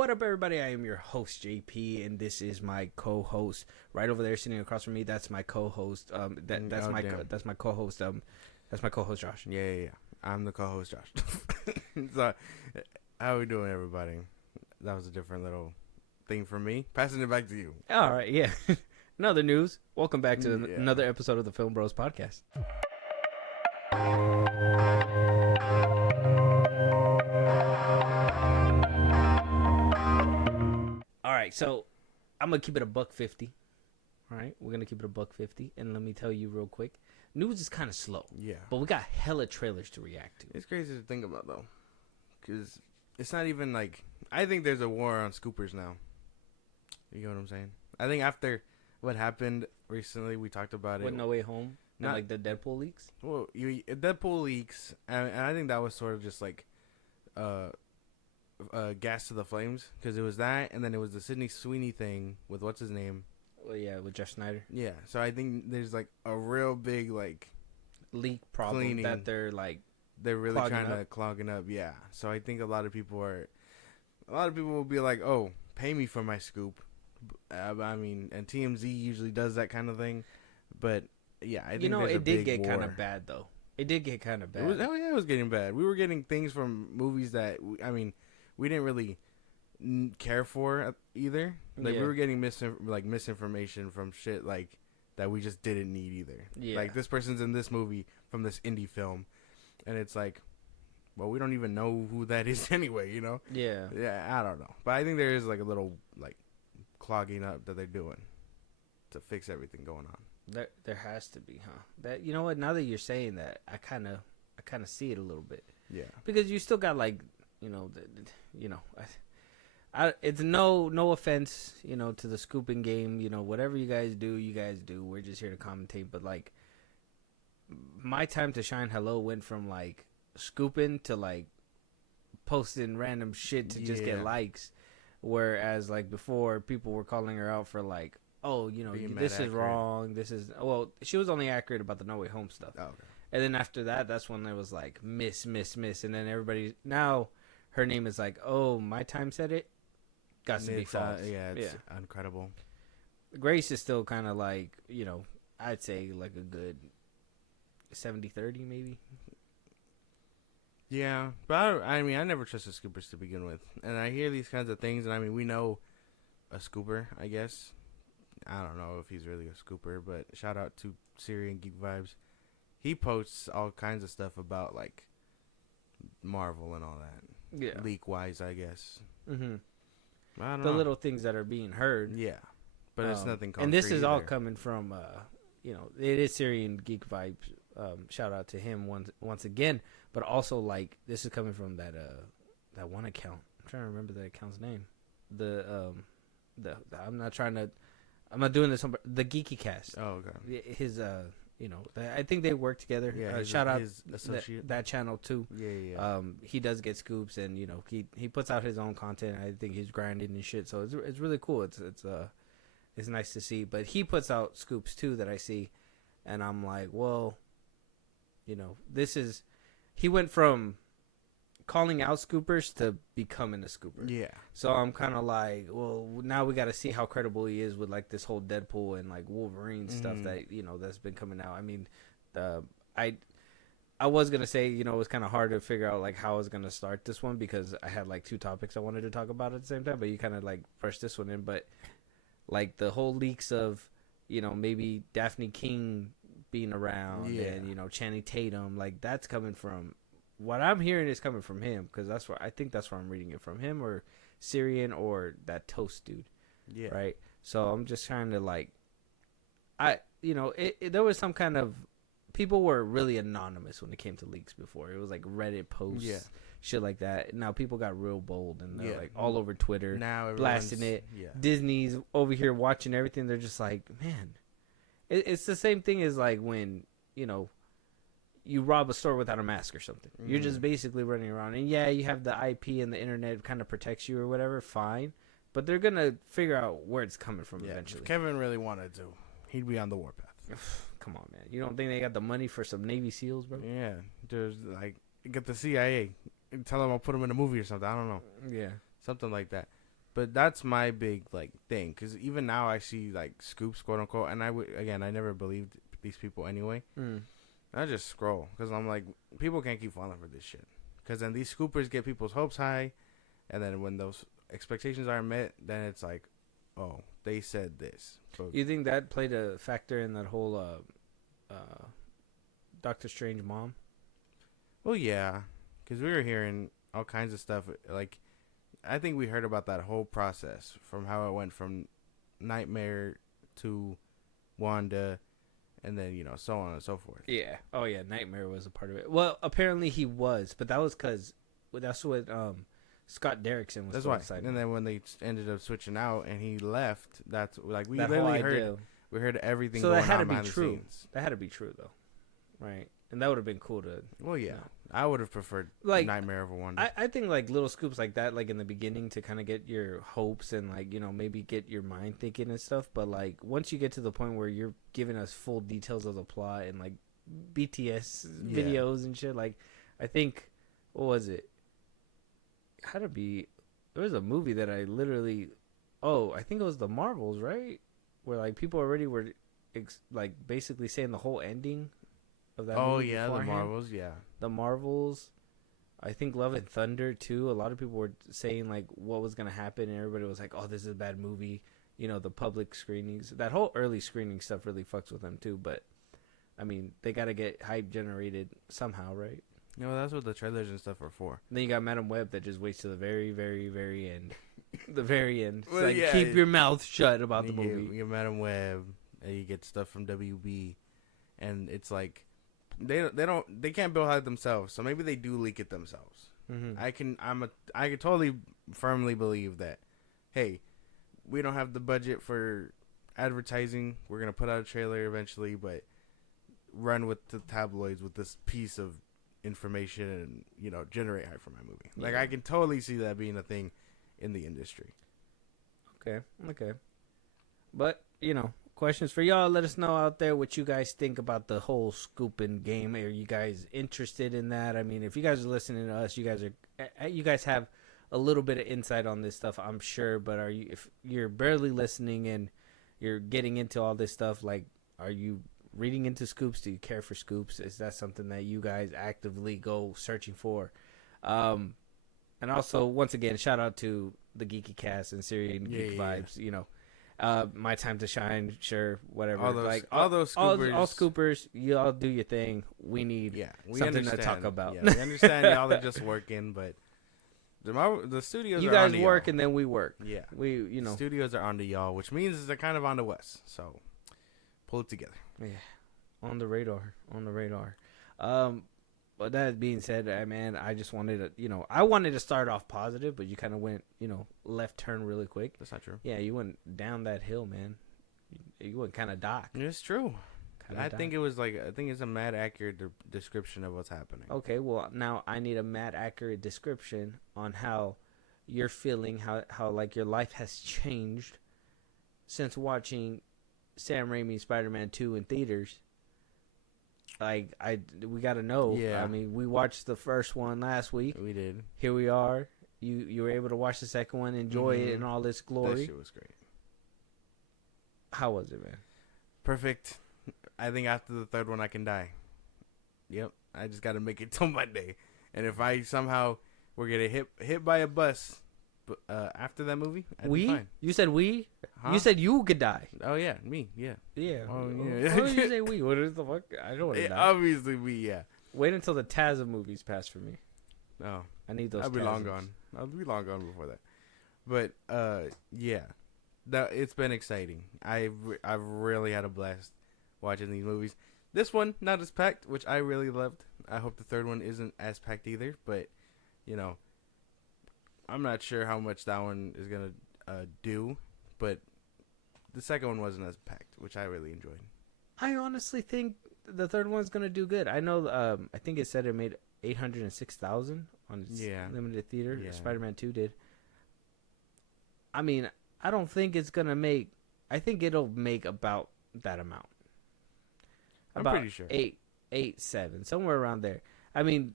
What up, everybody? I am your host, JP, and this is my co-host right over there, sitting across from me. That's my co-host. That's my co-host. That's my co-host, Josh. Yeah. I'm the co-host, Josh. So, how we doing, everybody? That was a different little thing for me. Passing it back to you. All right, yeah. Another news. Welcome back to another episode of the FilmBros podcast. All right, so I'm gonna keep it $1.50. All right, we're gonna keep it $1.50, and let me tell you real quick, news is kind of slow. Yeah, but we got hella trailers to react to. It's crazy to think about though, because it's not even like I think there's a war on scoopers now. You know what I'm saying? I think after what happened recently, we talked about With it. No Way Home, not like the Deadpool leaks. Well, Deadpool leaks, and I think that was sort of just like, gas to the flames, because it was that, and then it was the Sydney Sweeney thing with what's his name. Well, yeah, with Jeff Snyder. Yeah, so I think there's like a real big like leak problem cleaning. That they're really trying to clogging up. Yeah, so I think a lot of people will be like, oh, pay me for my scoop. I mean, and TMZ usually does that kind of thing, but yeah, I think it did get kind of bad though. It did get kind of bad. It was getting bad. We were getting things from movies that we didn't really care for either. Like we were getting misinformation from shit like that we just didn't need either. Yeah. Like this person's in this movie from this indie film, and it's like, well, we don't even know who that is anyway. You know? Yeah. Yeah. I don't know, but I think there is like a little like clogging up that they're doing to fix everything going on. There has to be, huh? That, you know what? Now that you're saying that, I kind of see it a little bit. Yeah. Because you still got like, it's no offense, to the scooping game. Whatever you guys do. We're just here to commentate. But like, my time to shine, went from like scooping to like posting random shit to just get likes. Whereas like before, people were calling her out for like, oh, this is wrong. She was only accurate about the No Way Home stuff. Oh, okay. And then after that, that's when it was like miss. And then everybody, now her name is like, oh, my time said it. Got to be false. It's incredible. Grace is still kind of like, I'd say like a good 70-30 maybe. Yeah, but I never trusted scoopers to begin with. And I hear these kinds of things, and we know a scooper, I guess. I don't know if he's really a scooper, but shout out to Siri and Geek Vibes. He posts all kinds of stuff about, like, Marvel and all that. Yeah. Leak-wise, I guess. Mm-hmm. I don't know. Little things that are being heard. Yeah. But it's nothing concrete. And this is all coming from, it is Siri and Geek Vibes. Shout out to him once again. But also, like, this is coming from that one account. I'm trying to remember the account's name. I'm not doing this on the Geeky Cast. Oh, okay. His I think they work together. Yeah, shout out his associate. That channel too. Yeah. He does get scoops, and he puts out his own content. I think he's grinding and shit, so it's really cool. It's nice to see. But he puts out scoops too that I see, and I'm like, well, he went from calling out scoopers to becoming a scooper. Yeah. So I'm kind of like, well, now we got to see how credible he is with like this whole Deadpool and like Wolverine stuff that that's been coming out. I mean, I was gonna say it was kind of hard to figure out like how I was gonna start this one because I had like two topics I wanted to talk about at the same time, but you kind of like brushed this one in. But like the whole leaks of maybe Daphne King being around and Channing Tatum, like that's coming from. What I'm hearing is coming from him because that's where I'm reading it from him or Syrian or that Toast dude. Yeah. Right. So I'm just trying to like, there was some kind of people were really anonymous when it came to leaks before. It was like Reddit posts, shit like that. Now people got real bold and they're like all over Twitter, now blasting it. Yeah. Disney's over here watching everything. They're just like, man, it's the same thing as like when you rob a store without a mask or something. Mm-hmm. You're just basically running around. And yeah, you have the IP and the internet kind of protects you or whatever, fine. But they're going to figure out where it's coming from eventually. If Kevin really wanted to, he'd be on the warpath. Come on, man. You don't think they got the money for some Navy SEALs, bro? Yeah. There's like, get the CIA. Tell them I'll put them in a movie or something. I don't know. Yeah. Something like that. But that's my big like thing, because even now I see like scoops, quote unquote, and I never believed these people anyway. I just scroll because I'm like, people can't keep falling for this shit, because then these scoopers get people's hopes high, and then when those expectations aren't met, then it's like, oh, they said this. But You think that played a factor in that whole Doctor Strange mom? well, yeah, because we were hearing all kinds of stuff. Like, I think we heard about that whole process from how it went from Nightmare to Wanda, and then so on and so forth. Yeah. Oh yeah, Nightmare was a part of it. Well, apparently he was, but that was because that's what Scott Derrickson was. That's why. And then when they ended up switching out and he left, that's like we literally heard everything. So going that had on to be the true. scenes. That had to be true though, right? And that would have been cool to. Well, yeah, I would have preferred like Nightmare over Wanda. I think like little scoops like that, like in the beginning, to kind of get your hopes and like maybe get your mind thinking and stuff. But like once you get to the point where you're giving us full details of the plot and like BTS videos and shit, like I think what was it? Had to be. There was a movie that I literally. Oh, I think it was the Marvels, right? Where like people already were like basically saying the whole ending of that movie yeah, beforehand. the Marvels, yeah. The Marvels. I think Love and Thunder too. A lot of people were saying like what was gonna happen, and everybody was like, "Oh, this is a bad movie." The public screenings, that whole early screening stuff really fucks with them too. But I mean, they gotta get hype generated somehow, right? That's what the trailers and stuff are for. And then you got Madam Web that just waits to the very, very, very end. The very end. It's Well, like, yeah, keep your mouth shut about the movie. You get Madam Web, and you get stuff from WB, and it's like they can't build hype themselves, so maybe they do leak it themselves. Mm-hmm. I can totally firmly believe that. Hey, we don't have the budget for advertising. We're gonna put out a trailer eventually, but run with the tabloids with this piece of information and generate hype for my movie. Like, I can totally see that being a thing in the industry. Okay. But questions for y'all. Let us know out there what you guys think about the whole scooping game. Are you guys interested in that? I mean, if you guys are listening to us, you guys have a little bit of insight on this stuff, I'm sure. But if you're barely listening and you're getting into all this stuff, like, are you reading into scoops? Do you care for scoops? Is that something that you guys actively go searching for? And also, once again, shout out to the Geeky Cast and Syrian Geek Vibes. My Time to Shine, sure, whatever. All those scoopers, all scoopers, you all do your thing. We need something to talk about. Yeah, we understand y'all are just working, but the studios. You are guys on work y'all. and then we work. Yeah, studios are on to y'all, which means they're kind of on to us. So pull it together. Yeah, on the radar. But that being said, man, I just wanted to, I wanted to start off positive, but you kind of went, left turn really quick. That's not true. Yeah, you went down that hill, man. You went kind of dark. It's true. I think it's a mad accurate description of what's happening. Okay, well, now I need a mad accurate description on how you're feeling, how like your life has changed since watching Sam Raimi's Spider-Man 2 in theaters. Like, we got to know. Yeah. I mean, we watched the first one last week. We did. Here we are. You were able to watch the second one, enjoy it in all its glory. That shit was great. How was it, man? Perfect. I think after the third one, I can die. Yep. I just got to make it till Monday. And if I somehow were getting hit by a bus after that movie, I'd be fine. You said we? Huh? You said you could die. Oh, yeah. Me. Yeah. Yeah. Oh, yeah. Why did you say we? What is the fuck? I don't want to die. Obviously, we, yeah. Wait until the Tazza movies pass for me. Oh. I need those. I'll be Tazas. long gone. I'll be long gone before that. But, yeah. It's been exciting. I've really had a blast watching these movies. This one, not as packed, which I really loved. I hope the third one isn't as packed either. But, I'm not sure how much that one is going to do. But the second one wasn't as packed, which I really enjoyed. I honestly think the third one's going to do good. I know, I think it said it made $806,000 on its limited theater. Yeah. Spider-Man 2 did. I mean, I don't think it's going to make... I think it'll make about that amount. I'm pretty sure. 8, 7, somewhere around there. I mean,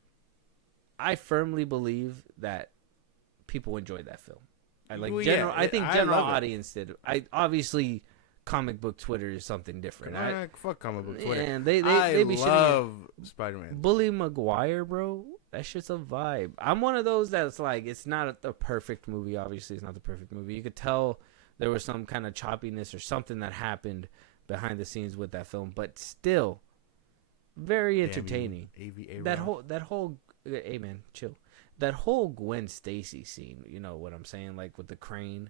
I firmly believe that people enjoyed that film. I like Well, general. yeah, I think I general love it. audience did. I obviously, comic book Twitter is something different. Fuck comic book Twitter. And I they be shitting love Spider-Man. Bully Maguire, bro. That shit's a vibe. I'm one of those that's like, it's not the perfect movie. Obviously, it's not the perfect movie. You could tell there was some kind of choppiness or something that happened behind the scenes with that film, but still, very entertaining. That whole, hey man, chill. That whole Gwen Stacy scene, you know what I'm saying? Like with the crane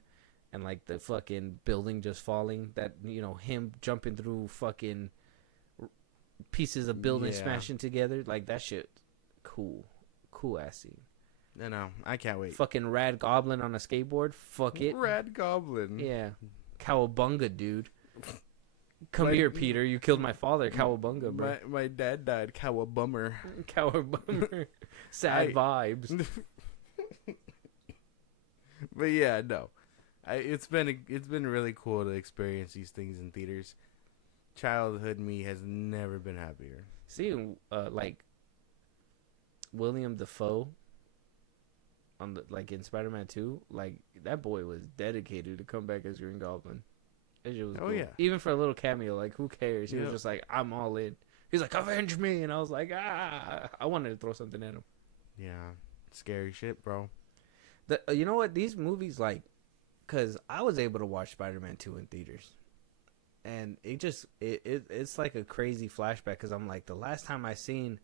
and like the fucking building just falling. That, you know, him jumping through fucking pieces of building smashing together. Like that shit, cool ass scene. No, I can't wait. Fucking Rad Goblin on a skateboard. Fuck it. Rad Goblin. Yeah. Cowabunga, dude. Come here, Peter. You killed my father. Cowabunga, bro. My dad died. Cowabummer. Cowabummer. Sad vibes. But yeah, no. It's been really cool to experience these things in theaters. Childhood me has never been happier. Seeing like William Dafoe on the like in Spider-Man 2, like that boy was dedicated to come back as Green Goblin. That shit was cool. Yeah. Even for a little cameo, like who cares? He was just like, I'm all in. He's like, avenge me, and I was like, I wanted to throw something at him. Yeah, scary shit, bro. You know what? These movies, like, cause I was able to watch Spider-Man 2 in theaters, and it's like a crazy flashback. Cause I'm like, the last time I seen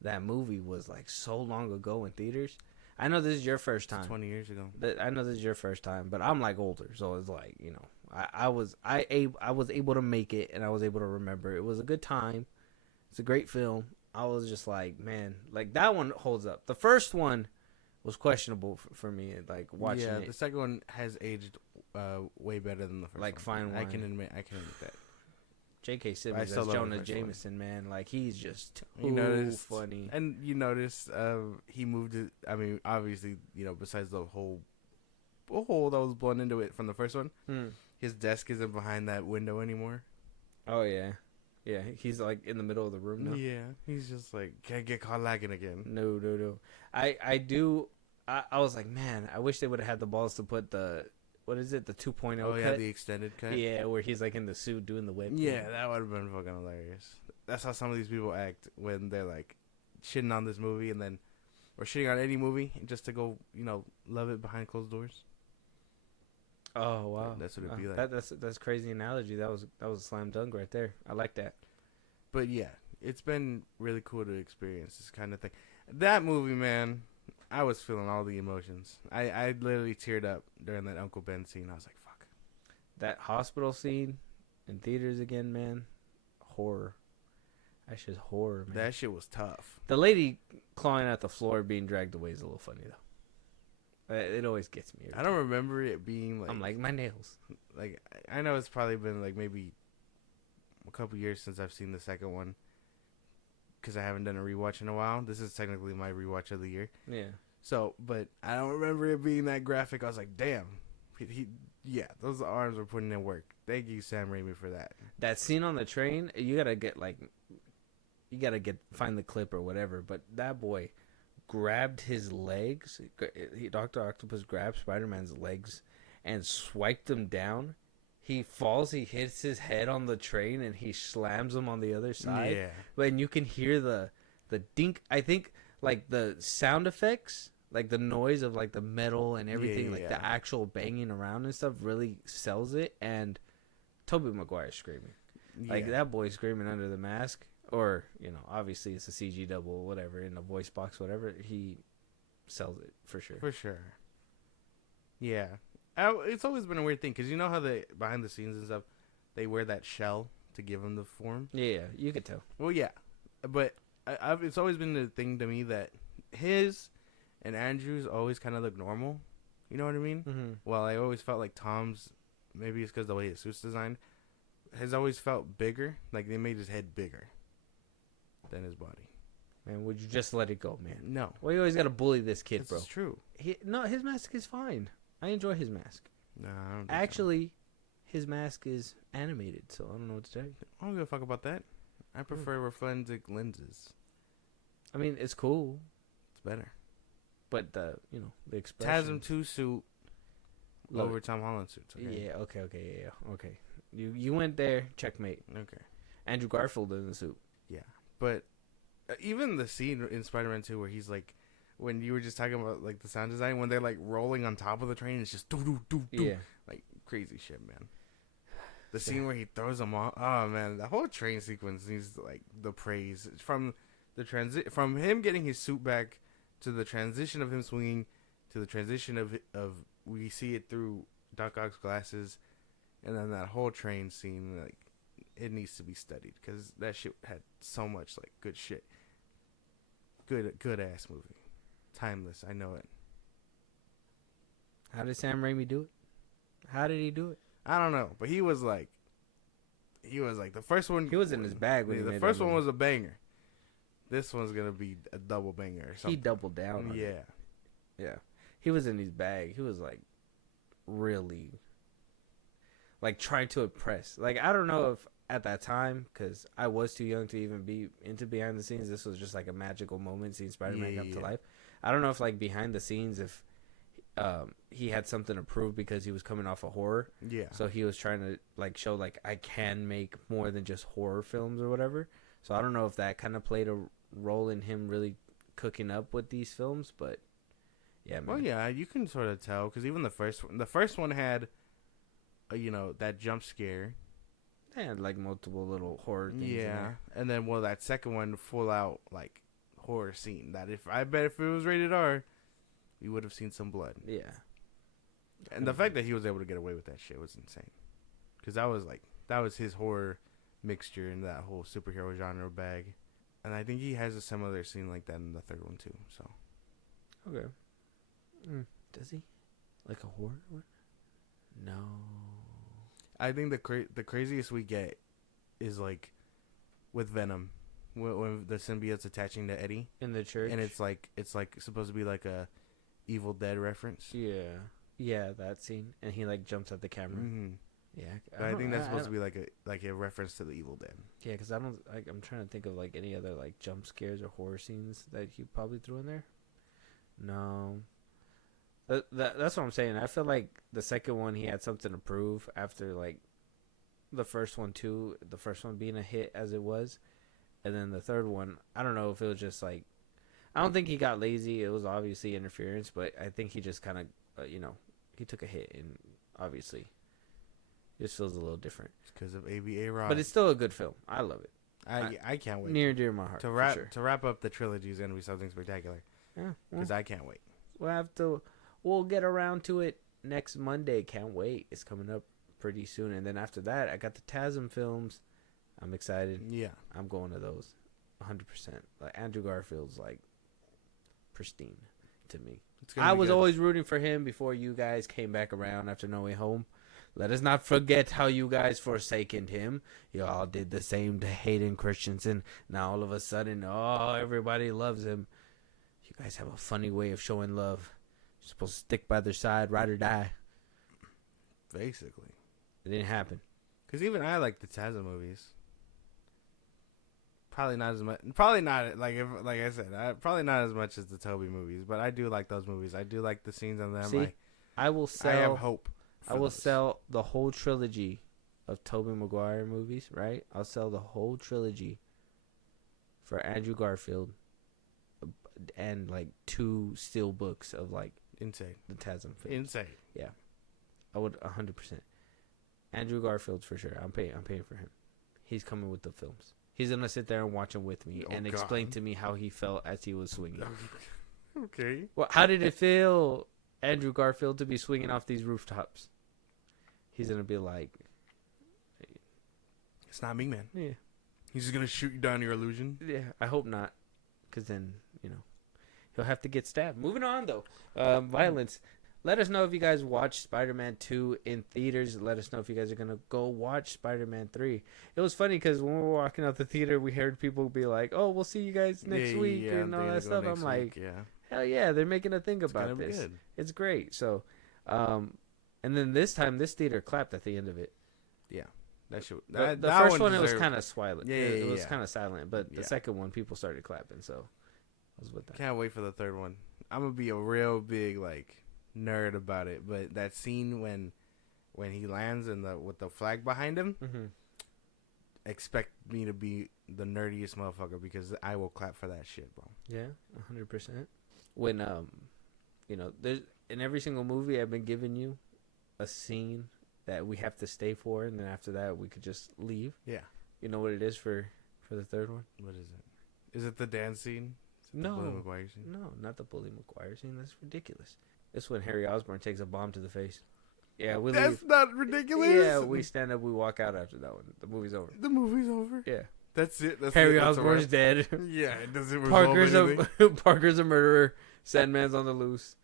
that movie was like so long ago in theaters. I know this is your first time. 20 years ago. I know this is your first time, but I'm like older, so it's like, you know, I was able to make it, and I was able to remember. It was a good time. It's a great film. I was just like, man, like that one holds up. The first one was questionable for me, like watching it. Yeah, the second one has aged way better than the first like one. Fine wine. I can admit that. J.K. Simmons as Jonah Jameson, man, like he's just too funny. And you notice he moved it. I mean, obviously, you know, besides the hole that was blown into it from the first one, his desk isn't behind that window anymore. Oh yeah, he's like in the middle of the room now. Yeah, he's just like, can't get caught lagging again. No. I was like, man, I wish they would have had the balls to put the, what is it, the 2.0 Oh, cut? yeah, the extended cut? Yeah, where he's like in the suit doing the whip. Yeah, that would have been fucking hilarious. That's how some of these people act when they're like shitting on this movie and then, or shitting on any movie just to go, you know, love it behind closed doors. Oh, wow. That's what it'd be like. That's crazy analogy. That was a slam dunk right there. I like that. But yeah, it's been really cool to experience this kind of thing. That movie, man, I was feeling all the emotions. I literally teared up during that Uncle Ben scene. I was like, fuck. That hospital scene in theaters again, man. Horror. That shit's horror, man. That shit was tough. The lady clawing at the floor being dragged away is a little funny, though. It always gets me. I don't remember it being like... I'm like, my nails. Like, I know it's probably been like maybe a couple years since I've seen the second one. Because I haven't done a rewatch in a while. This is technically my rewatch of the year. Yeah. So, but I don't remember it being that graphic. I was like, damn. Yeah, those arms were putting in work. Thank you, Sam Raimi, for that. That scene on the train, you gotta find the clip or whatever. But that boy grabbed his legs. Dr. Octopus grabbed Spider-Man's legs and swiped them down. He falls, he hits his head on the train, and he slams him on the other side. Yeah. But you can hear the dink. I think, like, the sound effects, like the noise of, like, the metal and everything, the actual banging around and stuff really sells it. And Tobey Maguire's screaming. Like, that boy's screaming under the mask. Or, you know, obviously it's a CG double, whatever, in a voice box, whatever. He sells it, for sure. For sure. Yeah. It's always been a weird thing, because you know how they, behind the scenes and stuff, they wear that shell to give them the form? Yeah, you could tell. Well, yeah. But it's always been the thing to me that his and Andrew's always kind of look normal. You know what I mean? Mm-hmm. Well, I always felt like Tom's, maybe it's because the way his suit's designed, has always felt bigger. Like, they made his head bigger than his body. Man, would you just let it go, man? No. Well, you always got to bully this kid, bro. That's true. No, his mask is fine. I enjoy his mask. No, I don't think Actually, his mask is animated, so I don't know what to tell you. I don't give a fuck about that. I prefer reflective lenses. I mean, it's cool, It's better. but the expression. TASM 2 suit Look, over Tom Holland suits. Okay. Yeah. Okay. Yeah. Okay. You went there. Checkmate. Okay. Andrew Garfield in the suit. Yeah, but even the scene in Spider-Man 2 where he's like, when you were just talking about like the sound design, when they're like rolling on top of the train, it's just do do do do, Yeah. like crazy shit, man. The scene where he throws them off, oh man, the whole train sequence needs like the praise from the from him getting his suit back to the transition of him swinging to the transition of we see it through Doc Ock's glasses, and then that whole train scene, like it needs to be studied because that shit had so much like good shit. Good ass movie, timeless. I know it. How did Sam Raimi do it? How did he do it? I don't know, but he was like the first one. He was in his bag when he the made first that one movie. was a banger. This one's gonna be a double banger or something. He doubled down. On it. Yeah. He was in his bag. He was like really like trying to impress. Like I don't know if at that time, because I was too young to even be into behind the scenes, this was just like a magical moment seeing Spider-Man come to life. I don't know if like behind the scenes if he had something to prove because he was coming off a horror. Yeah. So he was trying to like show like I can make more than just horror films or whatever. So I don't know if that kind of played a role in him really cooking up with these films, but yeah, man. Well, yeah, you can sort of tell because even the first one had, that jump scare. They had like multiple little horror things. Yeah, in there. and then that second one full out like horror scene. That I bet if it was rated R, you would have seen some blood. Yeah. And the fact that he was able to get away with that shit was insane. Because that was his horror mixture in that whole superhero genre bag. And I think he has a similar scene like that in the third one too. So. Okay. Does he? Like a horror one? No. I think the craziest we get is like with Venom, when the symbiote's attaching to Eddie In the church? and it's like supposed to be like a Evil Dead reference. Yeah, that scene. And he like jumps at the camera. Mm-hmm. Yeah. But I think that's supposed to be like a reference to the Evil Dead. Yeah, because I'm trying to think of like any other like jump scares or horror scenes that he probably threw in there. No. That's what I'm saying. I feel like the second one he had something to prove after like the first one too. The first one being a hit as it was, and then the third one, I don't know if it was just like, I don't think he got lazy. It was obviously interference, but I think he just kind of he took a hit and obviously it just feels a little different. It's because of ABA Rock. But it's still a good film. I love it. I can't wait. Near and dear to my heart. To wrap up the trilogy is gonna be something spectacular. Yeah, Because I can't wait. We'll get around to it next Monday. Can't wait. It's coming up pretty soon. And then after that, I got the TASM films. I'm excited. Yeah. I'm going to those 100%. Like Andrew Garfield's like pristine to me. I was always rooting for him before you guys came back around after No Way Home. Let us not forget how you guys forsaken him. You all did the same to Hayden Christensen. Now all of a sudden, everybody loves him. You guys have a funny way of showing love. You're supposed to stick by their side, ride or die. Basically. It didn't happen. Because even I like the Taza movies. Probably not as much. Probably not, like I said, probably not as much as the Toby movies. But I do like those movies. I do like the scenes on them. See, I will sell. I have hope. I will sell the whole trilogy of Tobey Maguire movies, right? I'll sell the whole trilogy for Andrew Garfield and like 2 steel books of like insane the Tasm film. Insane. Yeah, I would 100%. Andrew Garfield for sure. I'm paying for him. He's coming with the films. He's gonna sit there and watch them with me and explain to me how he felt as he was swinging. Okay. Well, how did it feel, Andrew Garfield, to be swinging off these rooftops? He's gonna be like, "It's not me, man." Yeah. He's just gonna shoot you down your illusion. Yeah, I hope not, because then he'll have to get stabbed. Moving on though, violence. Let us know if you guys watched Spider-Man 2 in theaters. Let us know if you guys are going to go watch Spider-Man 3. It was funny because when we were walking out the theater, we heard people be like, "Oh, we'll see you guys next week," and all that stuff. I'm like, hell yeah, they're making a thing about this. Good. It's great. So, and then this time, this theater clapped at the end of it. Yeah. That should, the first one, it was kind of silent. Yeah, it was kind of silent. But the second one, people started clapping. So, I was with that. Can't wait for the third one. I'm going to be a real big, like, nerd about it, but that scene when he lands and with the flag behind him, expect me to be the nerdiest motherfucker because I will clap for that shit, bro. Yeah, 100%. When there's in every single movie I've been giving you a scene that we have to stay for, and then after that we could just leave. Yeah. You know what it is for the third one? What is it? Is it the dance scene? No. The Bully Maguire scene? No, not the Bully Maguire scene. That's ridiculous. It's when Harry Osborn takes a bomb to the face. Yeah, we leave. That's not ridiculous. Yeah, we stand up, we walk out after that one. The movie's over. The movie's over. Yeah. That's it. That's Harry it. That's Osborn's dead. Yeah, it doesn't resolve anything. Parker's a murderer. Sandman's on the loose.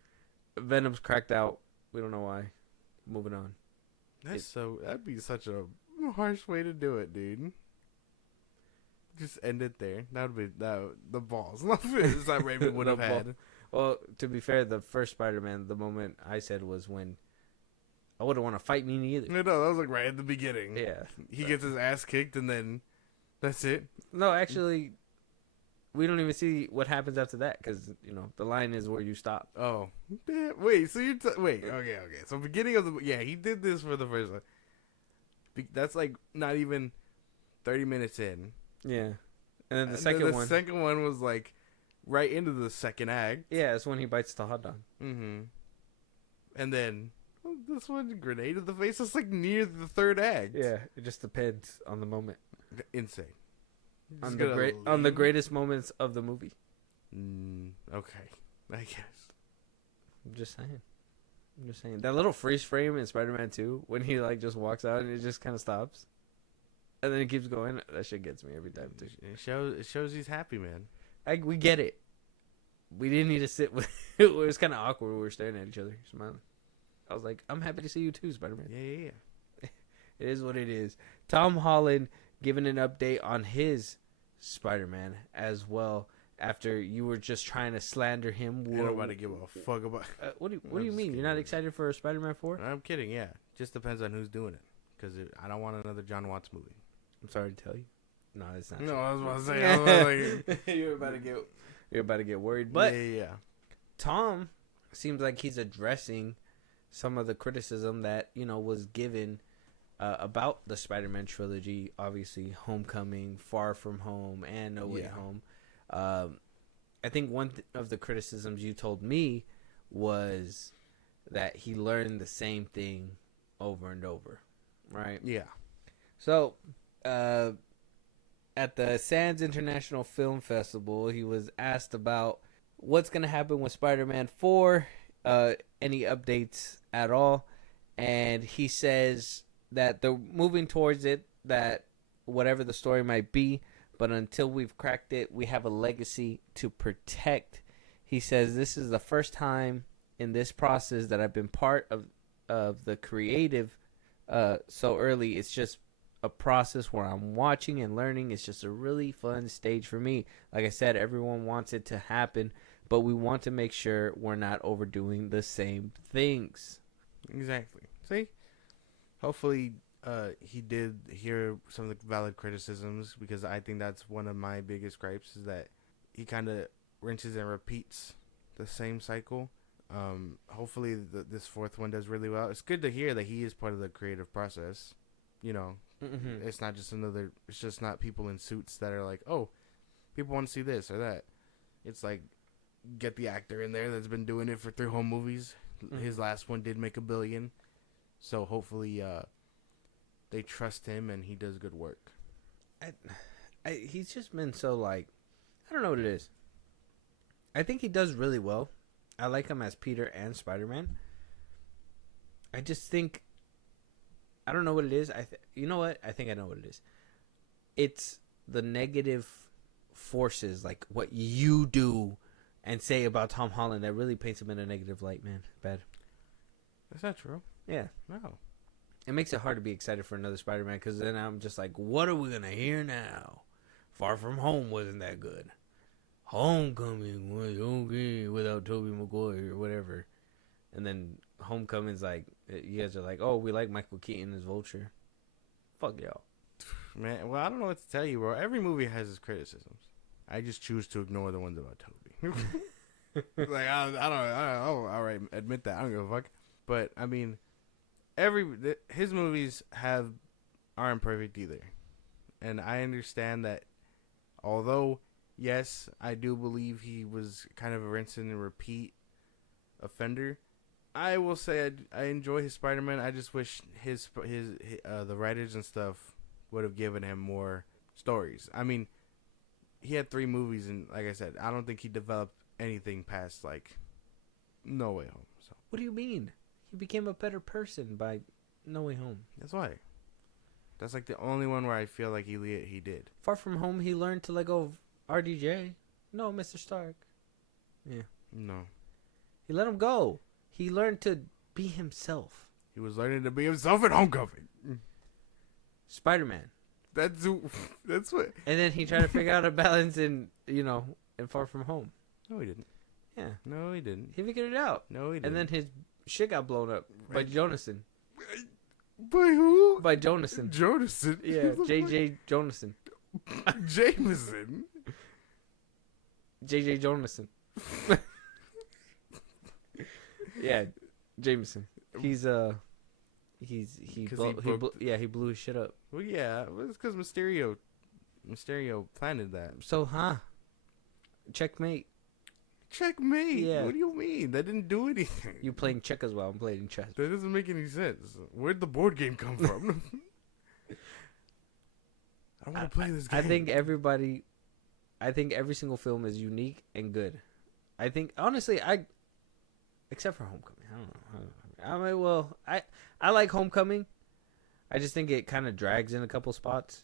Venom's cracked out. We don't know why. Moving on. That'd be such a harsh way to do it, dude. Just end it there. That would be the balls. It's not Raven would have had. Well, to be fair, the first Spider-Man, the moment I said was when I wouldn't want to fight me either. No, that was like right at the beginning. Yeah. He gets his ass kicked and then that's it. No, actually, we don't even see what happens after that because, the line is where you stop. Oh. Wait, so wait, okay. So beginning of he did this for the first one. That's like not even 30 minutes in. Yeah. And then the second one was like right into the second act. Yeah, it's when he bites the hot dog. Mm-hmm. And then this one, grenade in the face, is like near the third act. Yeah, it just depends on the moment. Insane. On the greatest moments of the movie. Okay, I guess. I'm just saying. That little freeze frame in Spider-Man 2 when he like just walks out and it just kind of stops. And then it keeps going. That shit gets me every time too. It shows he's happy, man. We get it. We didn't need to sit with it was kind of awkward. We were staring at each other, smiling. I was like, I'm happy to see you too, Spider-Man. Yeah. It is what it is. Tom Holland giving an update on his Spider-Man as well after you were just trying to slander him. I don't want to give a fuck about What do you mean? You're not excited for a Spider-Man 4? I'm kidding, yeah. Just depends on who's doing it. Because I don't want another John Watts movie. I'm sorry to tell you. No, it's not. No, true. I was about to say. You're about to get worried. But yeah. Tom seems like he's addressing some of the criticism that, was given about the Spider-Man trilogy. Obviously, Homecoming, Far From Home, and No Way Home. I think one of the criticisms you told me was that he learned the same thing over and over, right? Yeah. So, at the Sands International Film Festival, he was asked about what's going to happen with Spider-Man 4, any updates at all, and he says that they're moving towards it, that whatever the story might be, but until we've cracked it, we have a legacy to protect. He says, this is the first time in this process that I've been part of the creative so early. It's just a process where I'm watching and learning. It's just a really fun stage for me. Like I said, everyone wants it to happen, but we want to make sure we're not overdoing the same things. Exactly. See? Hopefully he did hear some of the valid criticisms, because I think that's one of my biggest gripes, is that he kind of rinses and repeats the same cycle. Hopefully this fourth one does really well. It's good to hear that he is part of the creative process. Mm-hmm. It's not just it's just not people in suits that are like, oh, people want to see this or that. It's like, get the actor in there that's been doing it for 3 whole movies. Mm-hmm. His last one did make $1 billion. So hopefully they trust him and he does good work. He's just been so like, I don't know what it is. I think he does really well. I like him as Peter and Spider-Man. I just think, I don't know what it is. You know what? I think I know what it is. It's the negative forces, like what you do and say about Tom Holland, that really paints him in a negative light, man. Bad. That's not true. Yeah. No. It makes it hard to be excited for another Spider-Man, because then I'm just like, what are we going to hear now? Far From Home wasn't that good. Homecoming was okay without Tobey Maguire or whatever. And then Homecoming's like, you guys are like, oh, we like Michael Keaton as Vulture. Fuck y'all. Man, well, I don't know what to tell you, bro. Every movie has its criticisms. I just choose to ignore the ones about Tobey. Like I'll alright admit that I don't give a fuck. But I mean, his movies aren't perfect either, and I understand that. Although, yes, I do believe he was kind of a rinse and repeat offender. I will say I enjoy his Spider-Man. I just wish the writers and stuff would have given him more stories. I mean, he had 3 movies, and like I said, I don't think he developed anything past like No Way Home. So What do you mean? He became a better person by No Way Home. that's why. That's like the only one where I feel like he did. Far From Home, he learned to let go of RDJ. No, Mr. Stark. Yeah. No. He let him go. He learned to be himself. He was learning to be himself at Homecoming. Spider-Man. That's what. And then he tried to figure out a balance in Far From Home. No, he didn't. Yeah. No, he didn't. He figured it out. No, he And didn't. then his shit got blown up by Jonathan. By who? By Jonathan. Jonathan. Yeah, J.J. Jonathan. Jameson. J.J. Jonathan. Yeah, Jameson. He blew his shit up. Well, yeah, it's because Mysterio planted that. So, checkmate. Checkmate. Yeah. What do you mean? That didn't do anything. You playing checkers while I'm playing chess. That doesn't make any sense. Where'd the board game come from? I want to play this game. I think every single film is unique and good. I think honestly, except for Homecoming. I don't know. I like Homecoming. I just think it kind of drags in a couple spots.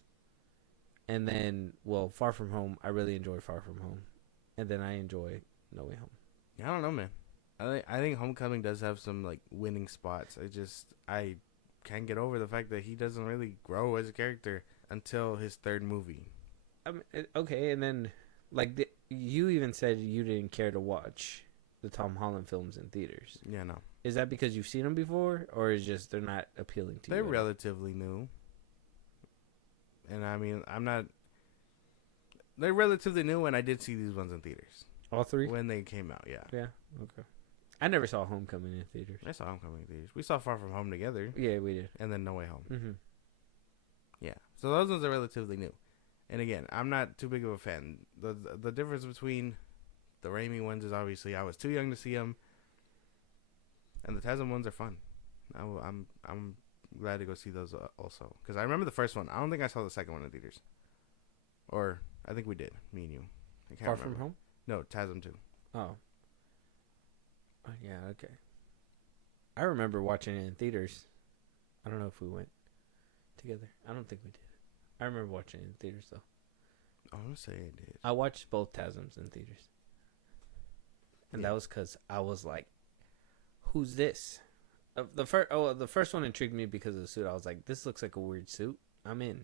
And then, Far From Home, I really enjoy Far From Home. And then I enjoy No Way Home. I don't know, man. I think Homecoming does have some like winning spots. I can't get over the fact that he doesn't really grow as a character until his 3rd movie. Okay, and then you even said you didn't care to watch the Tom Holland films in theaters. Yeah, no. Is that because you've seen them before, or is just they're not appealing to you? They're relatively new. And I mean, they're relatively new, and I did see these ones in theaters. All 3? When they came out, yeah. Yeah, okay. I never saw Homecoming in theaters. I saw Homecoming in theaters. We saw Far From Home together. Yeah, we did. And then No Way Home. Mm-hmm. Yeah. So those ones are relatively new. And again, I'm not too big of a fan. The difference between the Raimi ones is obviously I was too young to see them. And the Tasm ones are fun. I'm glad to go see those also. Because I remember the first one. I don't think I saw the second one in theaters. Or I think we did. Me and you. I can't Far remember. From Home? No, Tasm 2. Oh, yeah, okay. I remember watching it in theaters. I don't know if we went together. I don't think we did. I remember watching it in theaters, though. I want to say I did. I watched both Tasms in theaters. And that was because I was like, who's this? The first one intrigued me because of the suit. I was like, this looks like a weird suit. I'm in.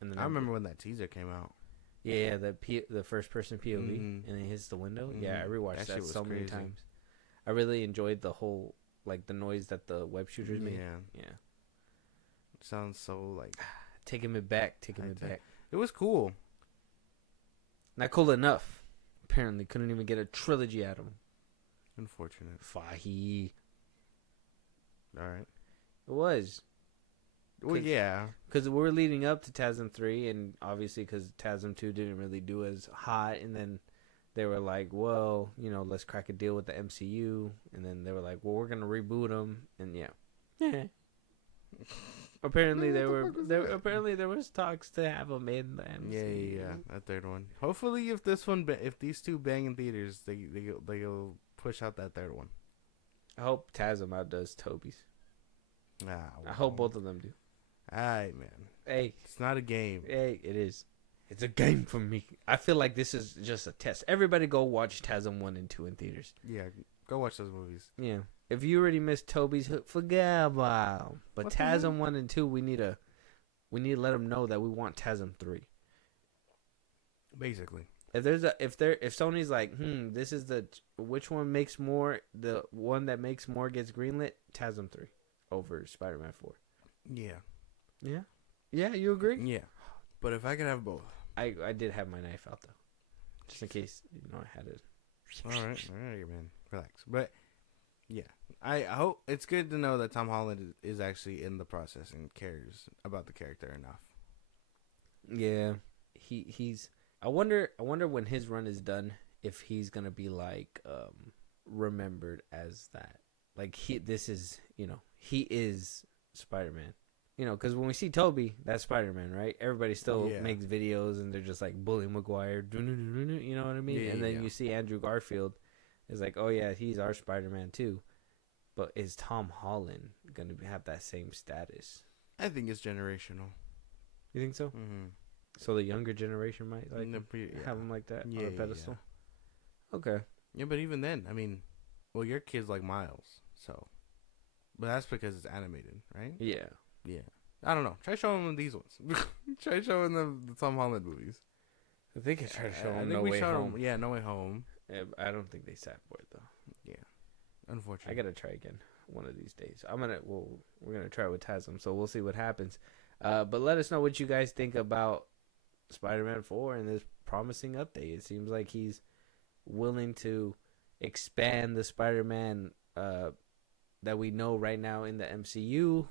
And then I remember when that teaser came out. Yeah, the first person POV, and it hits the window. Mm-hmm. Yeah, I rewatched that so many times. I really enjoyed the whole, the noise that the web shooters made. Yeah. It sounds so, taking me back. It was cool. Not cool enough. Apparently, couldn't even get a trilogy out of him. Unfortunate. Fahi. All right. It was. Well, yeah. Because we're leading up to TASM 3, and obviously because TASM 2 didn't really do as hot, and then they were like, well, let's crack a deal with the MCU, and then they were like, well, we're going to reboot them, and yeah. Apparently there was talks to have them in the MCU. Yeah, that 3rd one. Hopefully if these 2 bang in theaters, they'll push out that 3rd one. I hope TASM outdoes Toby's. I hope both of them do. Alright, man. Hey. It's not a game. Hey, it is. It's a game for me. I feel like this is just a test. Everybody go watch TASM 1 and 2 in theaters. Yeah, go watch those movies. Yeah. If you already missed Toby's, forget about him. But TASM 1 and 2, we need to let them know that we want TASM 3. Basically. If Sony's like, this is which one makes more, the one that makes more gets greenlit, TASM 3 over Spider-Man 4. Yeah. Yeah? Yeah, you agree? Yeah. But if I could have both. I did have my knife out, though. Just in case, I had it. All right, man, relax. But yeah, I hope it's good to know that Tom Holland is actually in the process and cares about the character enough. Yeah, he's. I wonder when his run is done if he's gonna be like remembered as that. Like this is he is Spider-Man. Because when we see Toby, that's Spider-Man, right? Everybody still makes videos and they're just like Bully Maguire, you know what I mean? Yeah, and then you see Andrew Garfield is like, oh yeah, he's our Spider-Man too. But is Tom Holland gonna have that same status? I think it's generational. You think so? Mm-hmm. So the younger generation might have him like that on a pedestal. Yeah. Okay. Yeah, but even then, I mean, well, your kid's like Miles, so, but that's because it's animated, right? Yeah. Yeah. I don't know. Try showing them these ones. Try showing them the Tom Holland movies. I think I tried to show them No Way Home. Yeah, No Way Home. Yeah, I don't think they sat for it though. Yeah. Unfortunately. I gotta try again one of these days. We're gonna try with Tasm, so we'll see what happens. But let us know what you guys think about Spider-Man 4 and this promising update. It seems like he's willing to expand the Spider-Man that we know right now in the MCU.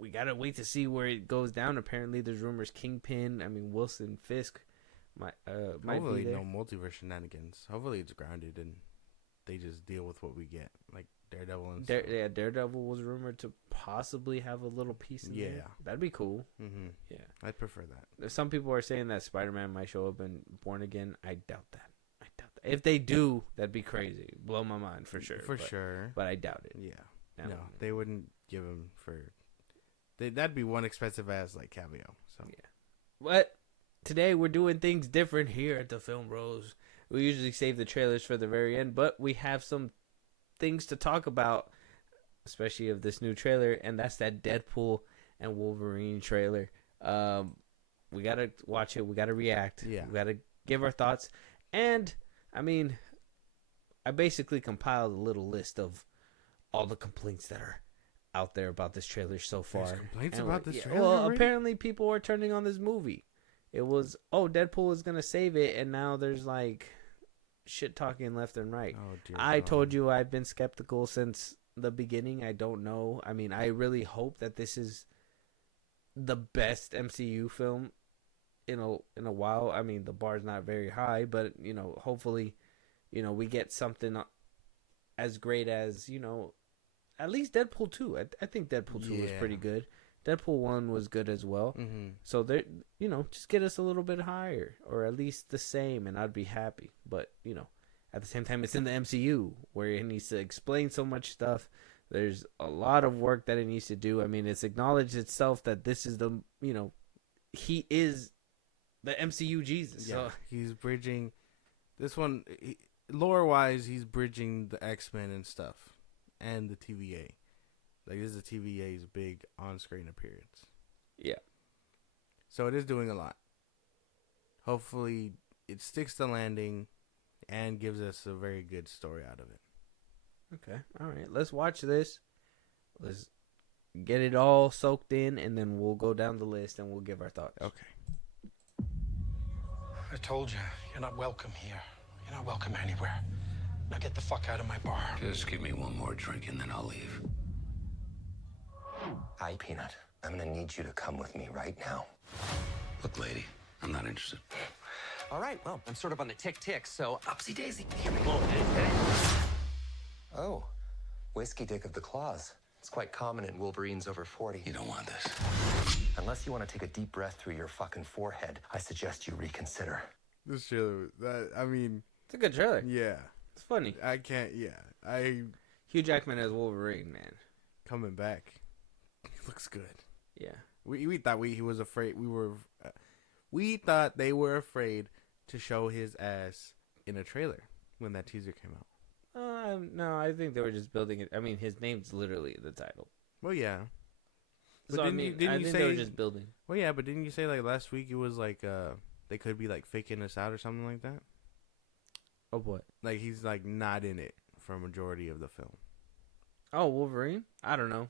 We gotta wait to see where it goes down. Apparently, there's rumors Kingpin. I mean, Wilson Fisk might Hopefully be there. no multiverse shenanigans. Hopefully it's grounded and they just deal with what we get, like Daredevil and stuff. Yeah, Daredevil was rumored to possibly have a little piece in there. That'd be cool. Mm-hmm. Yeah, I'd prefer that. Some people are saying that Spider-Man might show up in Born Again. I doubt that. If they do, that'd be crazy. Blow my mind for sure. But I doubt it. Yeah. No, they wouldn't give him for. That'd be one expensive ass like cameo. So yeah. But today we're doing things different here at the FilmBros. We usually save the trailers for the very end, but we have some things to talk about, especially of this new trailer, and that's that Deadpool and Wolverine trailer. We gotta watch it. We gotta react. Yeah. We gotta give our thoughts. And I mean, I basically compiled a little list of all the complaints that are out there about this trailer so far. There's complaints about this trailer? Well, already? apparently people are turning on this movie. It was, Deadpool is going to save it, and now there's like shit talking left and right. Oh, dear I God. told you I've been skeptical since the beginning. I don't know. I mean, I really hope that this is the best MCU film in a while. I mean, the bar's not very high, but hopefully, we get something as great as at least Deadpool 2. I think Deadpool 2 was pretty good. Deadpool 1 was good as well. Mm-hmm. So there, just get us a little bit higher, or at least the same, and I'd be happy. But at the same time, it's in the MCU where it needs to explain so much stuff. There's a lot of work that it needs to do. I mean, it's acknowledged itself that this is he is the MCU Jesus. Yeah, So he's bridging this one. Lore-wise, he's bridging the X-Men and stuff, and the TVA. Like, this is the TVA's big on-screen appearance. yeah, So it is doing a lot. Hopefully, it sticks the landing and gives us a very good story out of it. okay, all right. Let's watch this. Let's get it all soaked in, and then we'll go down the list and we'll give our thoughts. Okay. I told you, you're not welcome here. You're not welcome anywhere. Now get the fuck out of my bar. Just give me one more drink and then I'll leave. Hi, Peanut. I'm gonna need you to come with me right now. Look, lady, I'm not interested. All right, well, I'm sort of on the tick-tick, so upsy daisy. Here we go. Oh, whiskey dick of the claws. It's quite common in Wolverines over 40. You don't want this. Unless you want to take a deep breath through your fucking forehead, I suggest you reconsider. This trailer, I mean, It's a good trailer. yeah. It's funny. I can't, Hugh Jackman as Wolverine, man. coming back. He looks good. Yeah. We thought he was afraid. We thought they were afraid to show his ass in a trailer when that teaser came out. No, I think they were just building it. I mean, his name's literally the title. Well, yeah. But So, didn't you I think say they were just building. Well, yeah, but didn't you say like last week it was like they could be like faking us out or something like that? Oh, what? Like he's like not in it for a majority of the film. Oh, Wolverine? I don't know.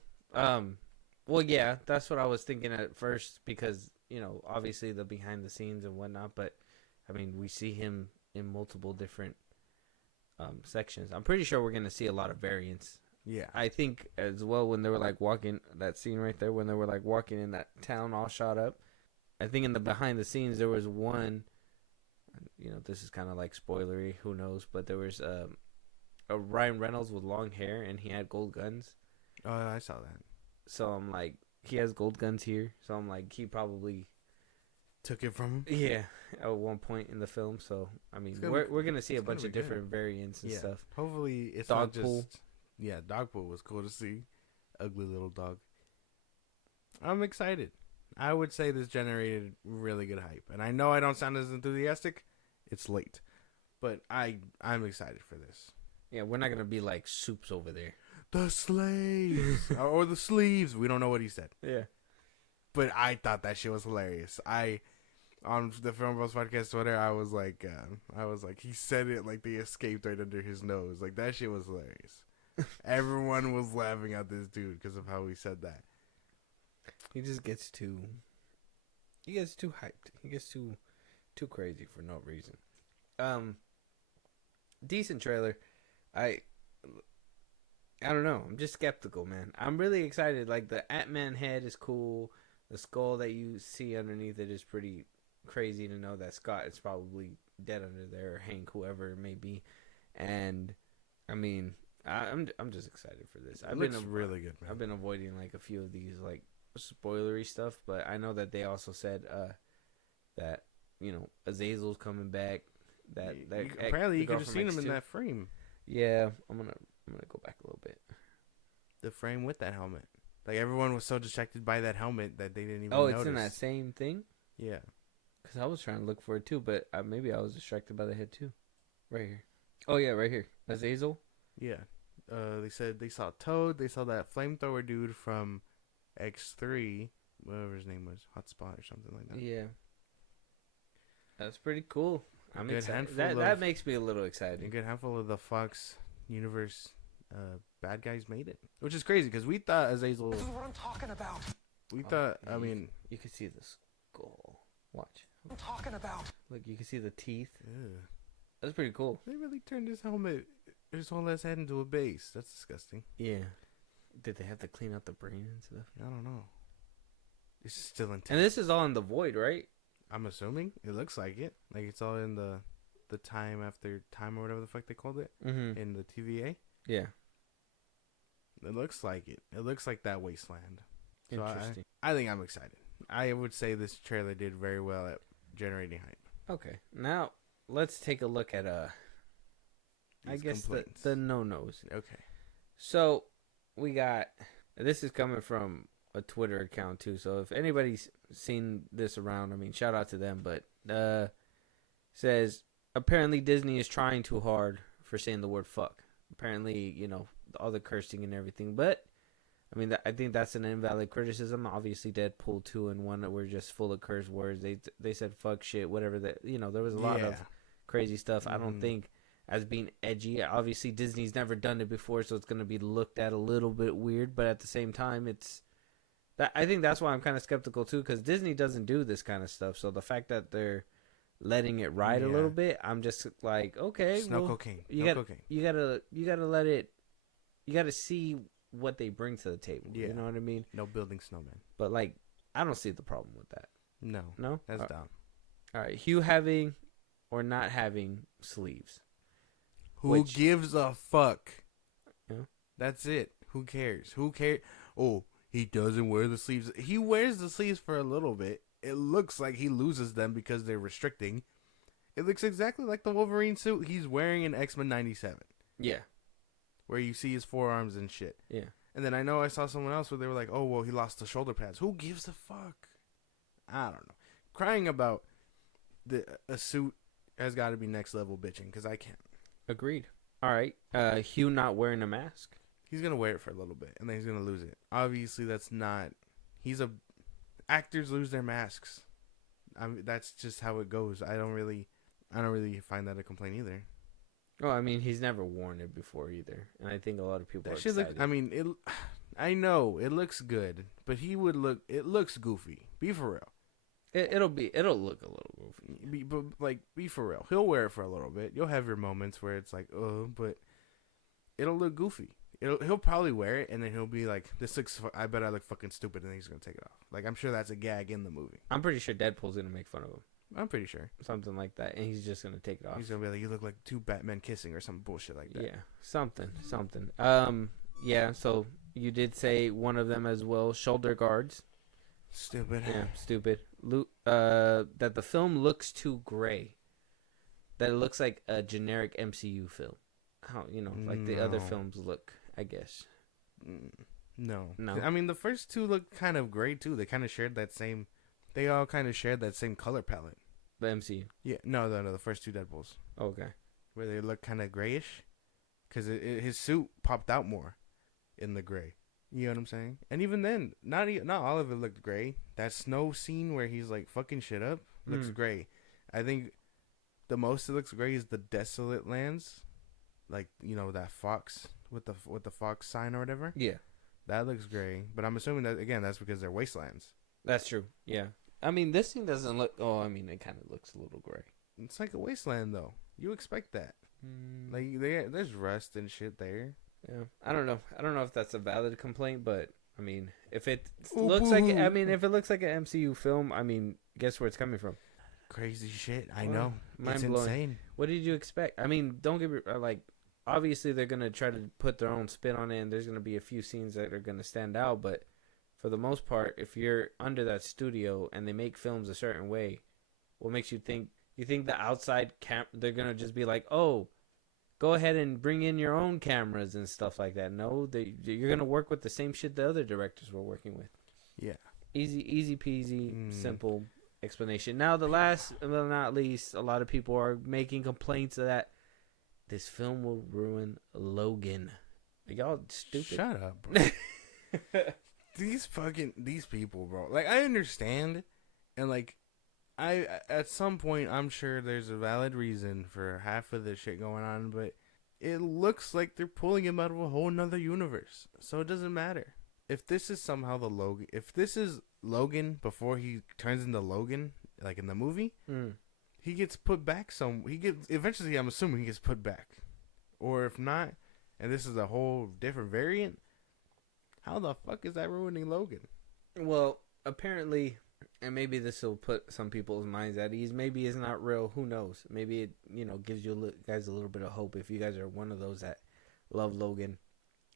Well, yeah, that's what I was thinking at first because, obviously the behind the scenes and whatnot, but, I mean, we see him in multiple different sections. I'm pretty sure we're gonna see a lot of variants. Yeah. I think as well when they were like walking that scene right there when they were like walking in that town all shot up. I think in the behind the scenes there was one. You know, this is kind of like spoilery. Who knows? But there was a Ryan Reynolds with long hair and he had gold guns. Oh, I saw that. So I'm like, he has gold guns here. So I'm like, he probably Took it from him. yeah at one point in the film. So I mean, we're gonna see a bunch of different variants and stuff. Hopefully, it's Dog not just. pool. Yeah, dog pool was cool to see. Ugly little dog. I'm excited. I would say this generated really good hype, and I know I don't sound as enthusiastic. It's late, but I'm excited for this. Yeah, we're not gonna be like soups over there. The slaves or the sleeves. We don't know what he said. Yeah. But I thought that shit was hilarious. On the FilmBros podcast Twitter, I was like, he said it like they escaped right under his nose. Like that shit was hilarious. Everyone was laughing at this dude because of how he said that. He just gets too. He gets too hyped. He gets too crazy for no reason. Decent trailer. I don't know. I'm just skeptical, man. I'm really excited. Like the Ant-Man head is cool. The skull that you see underneath it is pretty crazy to know that Scott is probably dead under there, or Hank, whoever it may be. And I mean, I'm just excited for this. It looks really good, man. I've been avoiding like a few of these like spoilery stuff, but I know that they also said that Azazel's coming back. Apparently you could have seen him in that frame. Yeah, I'm gonna go back a little bit. The frame with that helmet. Like everyone was so distracted by that helmet that they didn't even. Oh, notice. it's in that same thing. Yeah. Because I was trying to look for it too, but maybe I was distracted by the head too. Right here. Oh yeah, right here. Azazel. Yeah. They said they saw Toad. They saw that flamethrower dude from X3, whatever his name was, Hotspot or something like that. Yeah. That's pretty cool. I'm good excited. handful That of- makes me a little A excited. good handful of the Fox universe bad guys made it, which is crazy because we thought Azazel. This is what I'm talking about. We thought. Yeah, I mean, you can see the skull. Watch. I'm talking about. Look, you can see the teeth. ugh. That's pretty cool. They really turned his helmet, his whole ass head into a base. That's disgusting. Yeah. Did they have to clean out the brain and stuff? I don't know. It's still intact. And this is all in the void, right? I'm assuming it looks like it. Like it's all in the time after time or whatever the fuck they called it Mm-hmm. in the TVA. Yeah. It looks like it. It looks like that wasteland. So Interesting. I think I'm excited. I would say this trailer did very well at generating hype. Okay. Now let's take a look at I These guess complaints. the no-nos. Okay. So we got this is coming from a Twitter account too. So if anybody's seen this around, I mean, shout out to them. But says apparently Disney is trying too hard for saying the word fuck. Apparently, all the cursing and everything. But I mean, I think that's an invalid criticism. Obviously, Deadpool 2 and 1 were just full of curse words. They said fuck, shit, whatever. That there was a lot of crazy stuff. I don't think as being edgy. Obviously, Disney's never done it before, so it's going to be looked at a little bit weird. But at the same time, I think that's why I'm kind of skeptical too, because Disney doesn't do this kind of stuff. So the fact that they're letting it ride a little bit, I'm just like, okay, No cocaine. You gotta let it. You gotta see what they bring to the table. Yeah. You know what I mean? No building snowmen. But like, I don't see the problem with that. No. No, That's dumb. All right, Hugh having or not having sleeves. Who gives a fuck? Yeah. That's it. Who cares? Who cares? Oh, he doesn't wear the sleeves. He wears the sleeves for a little bit. It looks like he loses them because they're restricting. It looks exactly like the Wolverine suit he's wearing in X-Men 97. Yeah. Where you see his forearms and shit. Yeah. And then I know I saw someone else where they were like, oh, well, he lost the shoulder pads. Who gives a fuck? I don't know. Crying about a suit has got to be next level bitching because I can't. Agreed. All right. Hugh not wearing a mask. He's going to wear it for a little bit and then he's going to lose it. Obviously, that's not. Actors lose their masks. That's just how it goes. I don't really find that a complaint either. Oh, I mean, he's never worn it before either, and I think a lot of people are That shit excited. I know it looks good, but it looks goofy. Be for real. It'll look a little goofy. But like, be for real. He'll wear it for a little bit. You'll have your moments where it's like, oh, but it'll look goofy. He'll probably wear it, and then he'll be like, "This looks. I bet I look fucking stupid," and then he's gonna take it off. Like, I'm sure that's a gag in the movie. I'm pretty sure Deadpool's gonna make fun of him, I'm pretty sure something like that, and he's just gonna take it off. he's gonna be like, "You look like two Batmen kissing," or some bullshit like that. Yeah, something. Yeah. So you did say one of them as well, shoulder guards. Stupid. Yeah, stupid. That the film looks too gray. That it looks like a generic MCU film. How like the other No. films look, I guess. No. No. I mean, the first two look kind of gray too. They kind of shared that same. They all kind of shared that same color palette. The MCU. Yeah. No. The first two Deadpools, Okay. where they look kind of grayish, because his suit popped out more in the gray. You know what I'm saying? And even then, not all of it looked gray. That snow scene where he's like fucking shit up looks gray. I think the most it looks gray is the desolate lands, like that fox with the fox sign or whatever. Yeah, That looks gray. But I'm assuming that again, that's because they're wastelands. that's true. Yeah. I mean, this thing doesn't look. Oh, I mean, it kind of looks a little gray. It's like a wasteland though. You expect that. Like there's rust and shit there. Yeah, I don't know. I don't know if that's a valid complaint, but I mean, if it looks like, I mean, if it looks like an MCU film, I mean, guess where it's coming from? Crazy shit. I Well, know. It's mind-blowing. insane. What did you expect? I mean, don't get me like. Obviously, they're gonna try to put their own spin on it, and there's gonna be a few scenes that are gonna stand out. But for the most part, if you're under that studio and they make films a certain way, what makes you think? You think the outside they're gonna just be like, oh, go ahead and bring in your own cameras and stuff like that. No, you're gonna work with the same shit the other directors were working with. Yeah. Easy peasy, simple explanation. Now, the last but not least, a lot of people are making complaints that this film will ruin Logan. Are y'all stupid? Shut up, bro. these people, bro. Like, I understand, and like, I at some point I'm sure there's a valid reason for half of this shit going on, but it looks like they're pulling him out of a whole nother universe. So it doesn't matter. If this is somehow the Logan, if this is Logan before he turns into Logan, like in the movie, he gets put back eventually, I'm assuming he gets put back. Or if not, and this is a whole different variant, how the fuck is that ruining Logan? Well, apparently, and maybe this will put some people's minds at ease. Maybe it's not real. Who knows? Maybe it, gives you guys a little bit of hope if you guys are one of those that love Logan.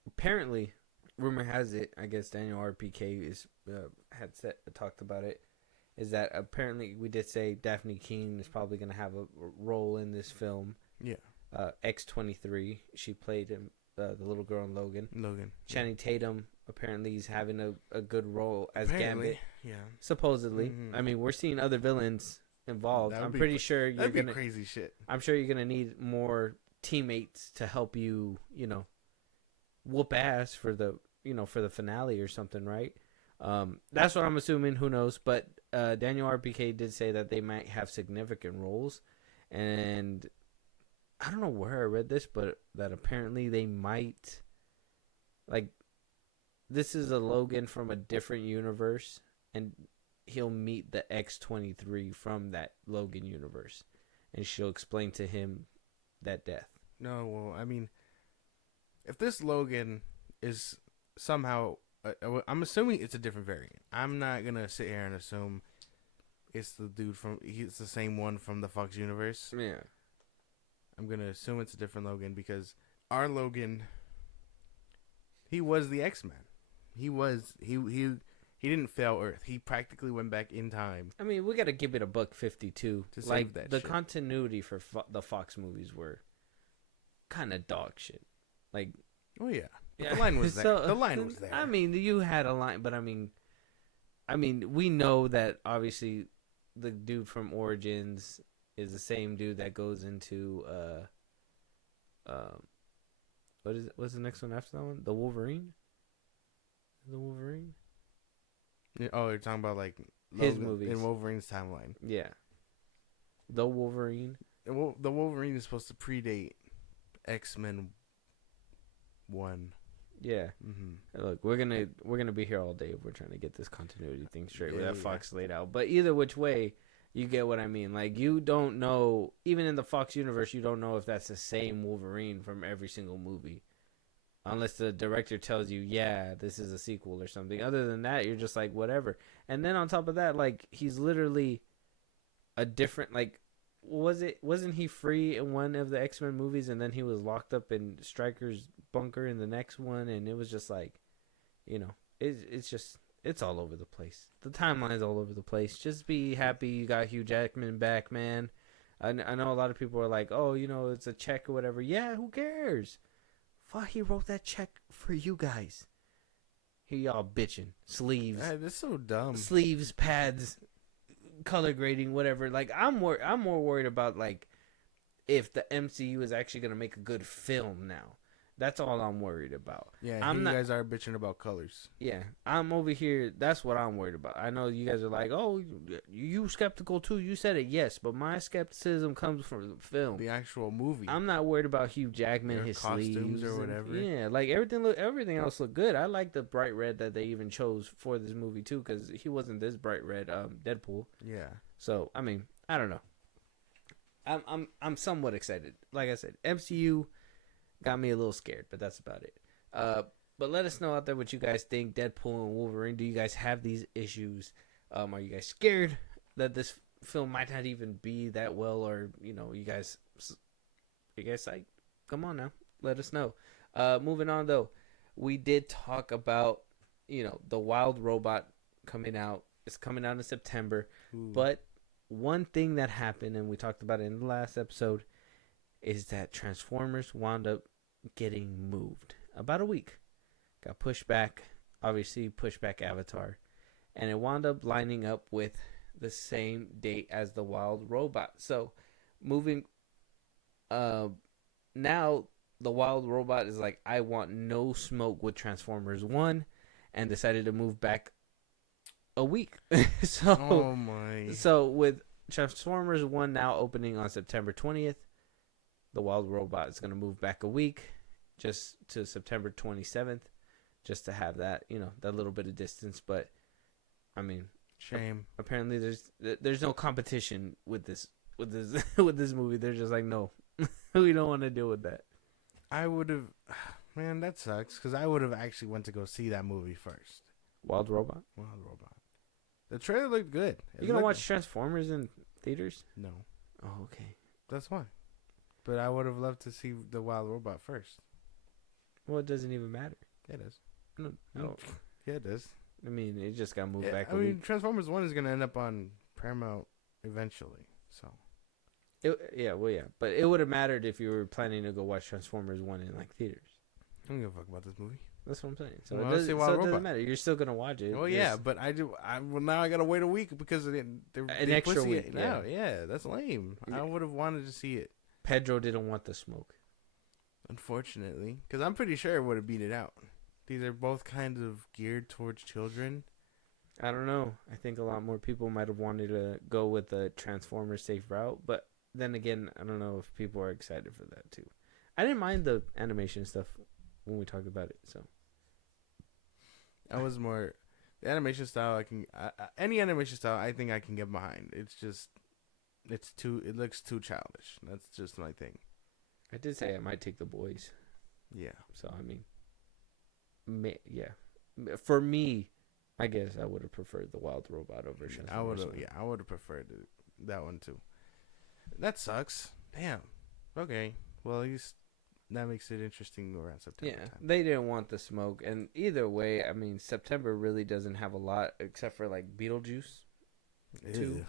Apparently, rumor has it, I guess Daniel RPK had talked about it, is that apparently we did say Daphne Keane is probably going to have a role in this film. Yeah. X-23, she played him, the little girl in Logan. Channing Tatum apparently is having a good role as Gambit. Yeah. Supposedly. Mm-hmm. I mean, we're seeing other villains involved. I'm pretty sure you're that'd be gonna crazy shit. I'm sure you're gonna need more teammates to help you, whoop ass for the finale or something, right? That's what I'm assuming. Who knows? But Daniel RPK did say that they might have significant roles, and I don't know where I read this, but that apparently they might, like, this is a Logan from a different universe, and he'll meet the X-23 from that Logan universe, and she'll explain to him that death. No, well, I mean, if this Logan is somehow, I'm assuming it's a different variant. I'm not gonna sit here and assume it's the dude he's the same one from the Fox universe. Yeah. I'm gonna assume it's a different Logan because our Logan, he was the X-Men. He didn't fail Earth. He practically went back in time. I mean, we got to give it a buck 52. To save Like, that the shit. continuity for the Fox movies were kind of dog shit. Like, Oh yeah, but the line was there. So, the line was there. I mean, you had a line, but I mean, we know that obviously the dude from Origins is the same dude that goes into what's the next one after that one? The Wolverine. The Wolverine. Yeah, oh, you're talking about like His Logan movies. in Wolverine's timeline. Yeah. The Wolverine. The Wolverine is supposed to predate X-Men 1. Yeah. Mm-hmm. Look, we're gonna be here all day if we're trying to get this continuity thing straight with Yeah, that Fox laid out. But either which way, you get what I mean. Like, you don't know, even in the Fox universe, you don't know if that's the same Wolverine from every single movie, unless the director tells you, yeah, this is a sequel or something. Other than that, you're just like, whatever. And then on top of that, like, he's literally a different, like, wasn't he free in one of the X-Men movies, and then he was locked up in Stryker's bunker in the next one, and it was just like, it's just, it's all over the place. The timeline's all over the place. Just be happy you got Hugh Jackman back, man. I know a lot of people are like, oh, it's a check or whatever. Yeah, who cares? Fuck, he wrote that check for you guys. Here y'all bitching. Sleeves. Hey, that's so dumb. Sleeves, pads, color grading, whatever. Like, I'm more worried about, like, if the MCU is actually going to make a good film now. That's all I'm worried about. Yeah, you guys are bitching about colors. Yeah, I'm over here. That's what I'm worried about. I know you guys are like, oh, you skeptical too. You said it, yes, but my skepticism comes from the film, the actual movie. I'm not worried about Hugh Jackman, his costumes sleeves or whatever. Yeah, like everything else looked good. I like the bright red that they even chose for this movie too, because he wasn't this bright red. Deadpool. Yeah. So I mean, I don't know. I'm somewhat excited. Like I said, MCU got me a little scared, but that's about it. But let us know out there what you guys think. Deadpool and Wolverine. Do you guys have these issues? Are you guys scared that this film might not even be that well, or you guys like, come on now, let us know. Moving on though, we did talk about the Wild Robot coming out. It's coming out in September. Ooh. But one thing that happened, and we talked about it in the last episode, is that Transformers wound up getting moved about a week. Got pushed back, obviously pushed back Avatar, and it wound up lining up with the same date as the Wild Robot. So moving now the Wild Robot is like, I want no smoke with Transformers 1, and decided to move back a week. Oh my. So with Transformers 1 now opening on September 20th, the Wild Robot is going to move back a week, just to September 27th, just to have that, that little bit of distance. But I mean, shame. Apparently there's no competition with this with this movie. They're just like, no, we don't want to deal with that. I would have, man, that sucks, because I would have actually went to go see that movie first. Wild Robot. The trailer looked good. You gonna watch Transformers in theaters? No. Oh, okay. That's why. But I would have loved to see the Wild Robot first. Well, it doesn't even matter. It does. No. Yeah, it does. I mean, it just got moved back. I mean, Transformers 1 is going to end up on Paramount eventually. So. Yeah. But it would have mattered if you were planning to go watch Transformers 1 in, like, theaters. I don't give a fuck about this movie. That's what I'm saying. So, well, it doesn't matter. You're still going to watch it. Oh, yeah, but now I got to wait a week because they an extra week. Yeah, that's lame. Yeah. I would have wanted to see it. Pedro didn't want the smoke. Unfortunately. Because I'm pretty sure it would have beat it out. These are both kind of geared towards children. I don't know. I think a lot more people might have wanted to go with the Transformers safe route. But then again, I don't know if people are excited for that, too. I didn't mind the animation stuff when we talked about it, so. I was more the animation style. Any animation style I think I can get behind. It's just it looks too childish. That's just my thing. I did say I might take the boys. Yeah. So I mean, for me, I guess I would have preferred the Wild Robot over Transformers. I would have preferred that one too. That sucks. Damn. Okay. Well, at least that makes it interesting around September. Yeah, time. They didn't want the smoke, and either way, I mean, September really doesn't have a lot except for like Beetlejuice 2,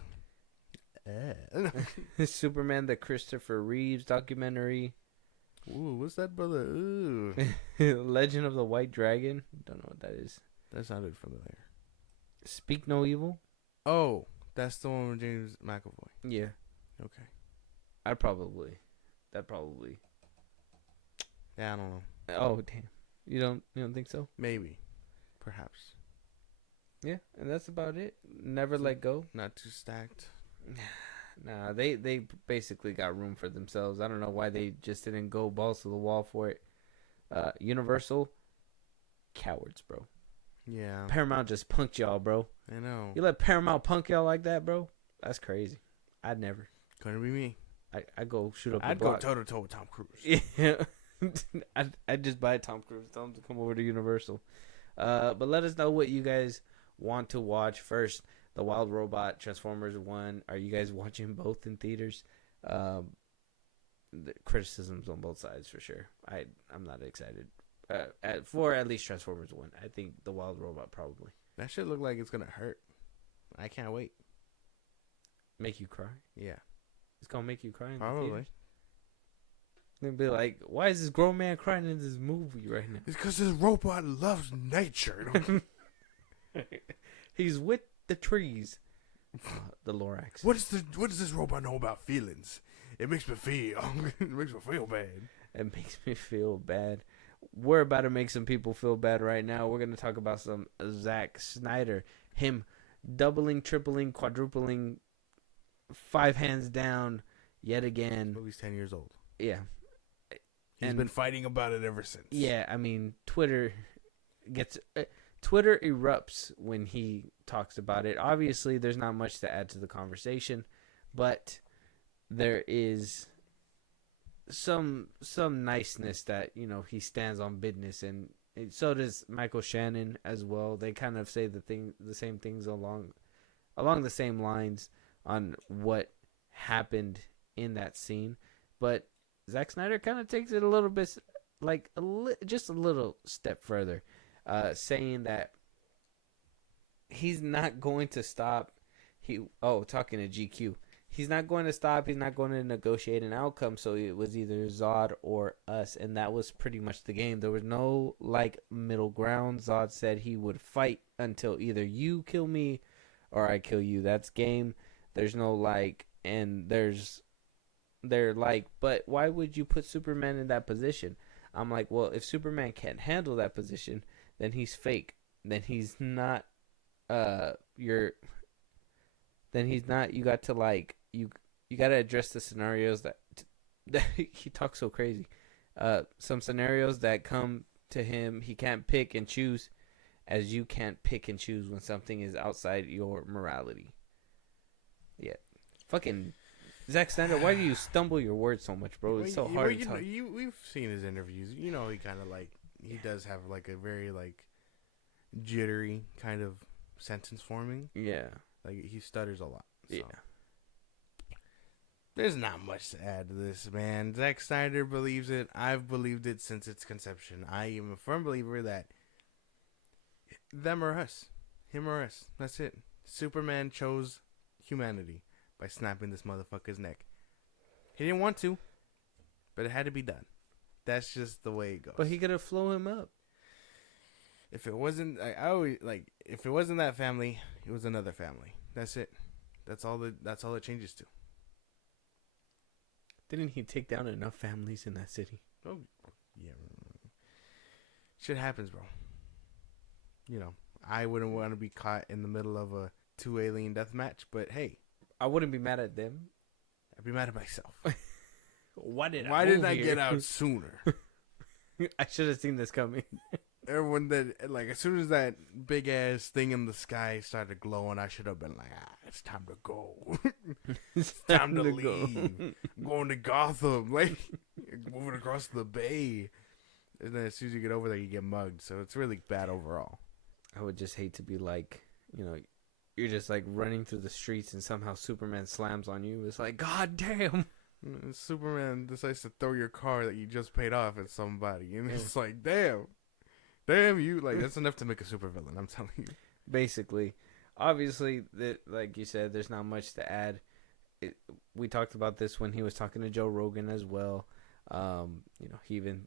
Superman, the Christopher Reeves documentary. Ooh, what's that, brother? Ooh, Legend of the White Dragon. Don't know what that is. That sounded familiar. Speak No Evil. Oh, that's the one with James McAvoy. Yeah. Okay. That probably. Yeah, I don't know. Oh damn! You don't think so? Maybe, perhaps. Yeah, and that's about it. Never Let Go. Not too stacked. Nah, they basically got room for themselves. I don't know why they just didn't go balls to the wall for it. Universal, Cowards, bro. Yeah. Paramount just punked y'all, bro. I know. You let Paramount punk y'all like that, bro? That's crazy. I'd never. Couldn't be me. I go shoot up I'd the go block. toe to toe with Tom Cruise. Yeah. I'd just buy Tom Cruise. Tell him to come over to Universal. But let us know what you guys want to watch. First, The Wild Robot, Transformers 1. Are you guys watching both in theaters? The criticisms on both sides for sure. I'm not excited. For at least Transformers 1. I think The Wild Robot probably. That shit look like it's gonna hurt. I can't wait. Make you cry? Yeah. It's gonna make you cry in the Probably. theaters? Then be like, why is this grown man crying in this movie right now? It's because this robot loves nature. He's with the trees. The Lorax. What does this robot know about feelings? It makes me feel. It makes me feel bad. It makes me feel bad. We're about to make some people feel bad right now. We're going to talk about some Zack Snyder. Him doubling, tripling, quadrupling, 5 hands down yet again. The movie's 10 years old. Yeah. He's been fighting about it ever since. Yeah, I mean, Twitter erupts when he talks about it. Obviously, there's not much to add to the conversation, but there is some niceness that, you know, he stands on business, and so does Michael Shannon as well. They kind of say the same things along the same lines on what happened in that scene, but Zack Snyder kind of takes it a little bit, like just a little step further, saying that he's not going to stop. Talking to GQ, he's not going to stop. He's not going to negotiate an outcome. So it was either Zod or us, and that was pretty much the game. There was no like middle ground. Zod said he would fight until either you kill me or I kill you. That's game. There's no like, and they're like, but why would you put Superman in that position? I'm like, well, if Superman can't handle that position, then he's fake. Then he's not. You got to like you got to address the scenarios that he talks so crazy. Some scenarios that come to him, he can't pick and choose, as you can't pick and choose when something is outside your morality. Yeah, fucking. Zack Snyder, why do you stumble your words so much, bro? It's so hard to talk. We've seen his interviews. You know, he kind of like, he does have like a very like jittery kind of sentence forming. Yeah. Like he stutters a lot. So. Yeah. There's not much to add to this, man. Zack Snyder believes it. I've believed it since its conception. I am a firm believer that them or us. Him or us. That's it. Superman chose humanity by snapping this motherfucker's neck. He didn't want to, but it had to be done. That's just the way it goes. But he could have flown him up. If it wasn't, if it wasn't that family, it was another family. That's it. That's all it changes to. Didn't he take down enough families in that city? Oh, yeah. Shit happens, bro. You know, I wouldn't want to be caught in the middle of a 2 alien death match, but hey. I wouldn't be mad at them. I'd be mad at myself. Why didn't I get out sooner? I should have seen this coming. Everyone that, like, as soon as that big ass thing in the sky started glowing, I should have been like, it's time to go. It's time to leave. I'm going to Gotham, like, moving across the bay. And then as soon as you get over there, you get mugged. So it's really bad overall. I would just hate to be like, you know, you're just like running through the streets and somehow Superman slams on you. It's like, God damn. Superman decides to throw your car that you just paid off at somebody. And it's like, damn you. Like, that's enough to make a supervillain, I'm telling you. Basically. Obviously, like you said, there's not much to add. We talked about this when he was talking to Joe Rogan as well. You know, he even,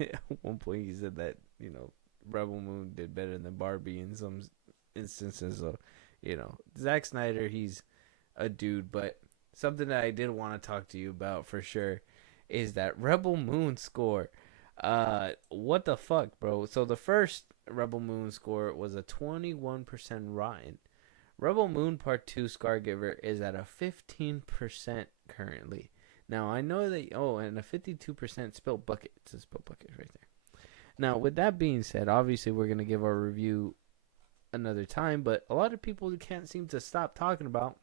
at one point he said that, you know, Rebel Moon did better than Barbie in some instances. So, you know, Zack Snyder, he's a dude. But something that I did want to talk to you about for sure is that Rebel Moon score. What the fuck, bro? So the first Rebel Moon score was a 21% Rotten. Rebel Moon Part 2 Scargiver is at a 15% currently. Now, I know that... Oh, and a 52% Spilt Bucket. It's a Spilt Bucket right there. Now, with that being said, obviously we're gonna give our review another time, but a lot of people can't seem to stop talking about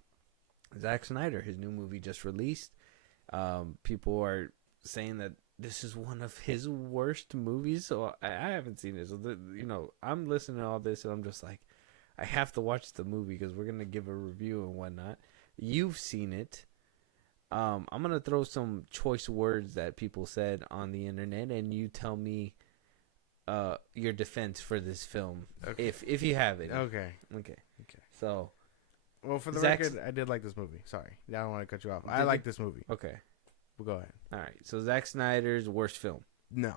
Zack Snyder. His new movie just released. People are saying that this is one of his worst movies. So I haven't seen it. So I'm listening to all this and I'm just like, I have to watch the movie because we're gonna give a review and whatnot. You've seen it. I'm gonna throw some choice words that people said on the internet, and you tell me your defense for this film, Okay. if you have it. Okay. So, Well, for the Zack's- record, I did like this movie. Sorry, I don't want to cut you off. I like this movie. okay, But go ahead. all right. So Zack Snyder's worst film. No.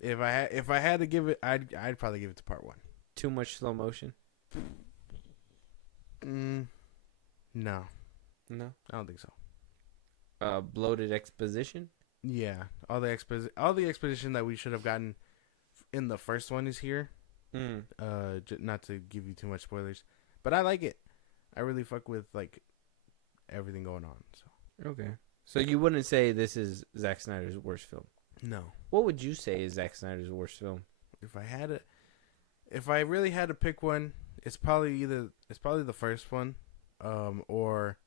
If I had to give it, I'd probably give it to part 1. Too much slow motion. No, No. I don't think so. Bloated exposition. Yeah, all the exposition that we should have gotten in the first one is here. Not to give you too much spoilers, but I like it. I really fuck with like everything going on. So Okay. So you wouldn't say this is Zack Snyder's worst film. no, What would you say is Zack Snyder's worst film? if I really had to pick one, it's probably the first one, or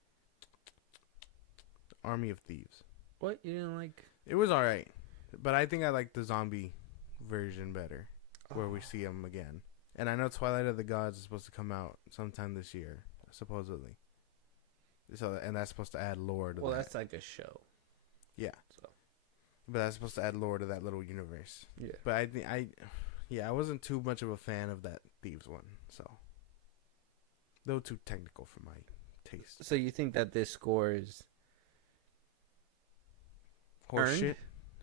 Army of Thieves. What you didn't like? It was all right, but I think I like the zombie version better, where we see him again. And I know Twilight of the Gods is supposed to come out sometime this year, supposedly. So, and that's supposed to add lore to Well, that. that's like a show. Yeah. So. But that's supposed to add lore to that little universe. Yeah. But I think I wasn't too much of a fan of that Thieves one. So, a little too technical for my taste. So you think that this score is Horseshit. earned?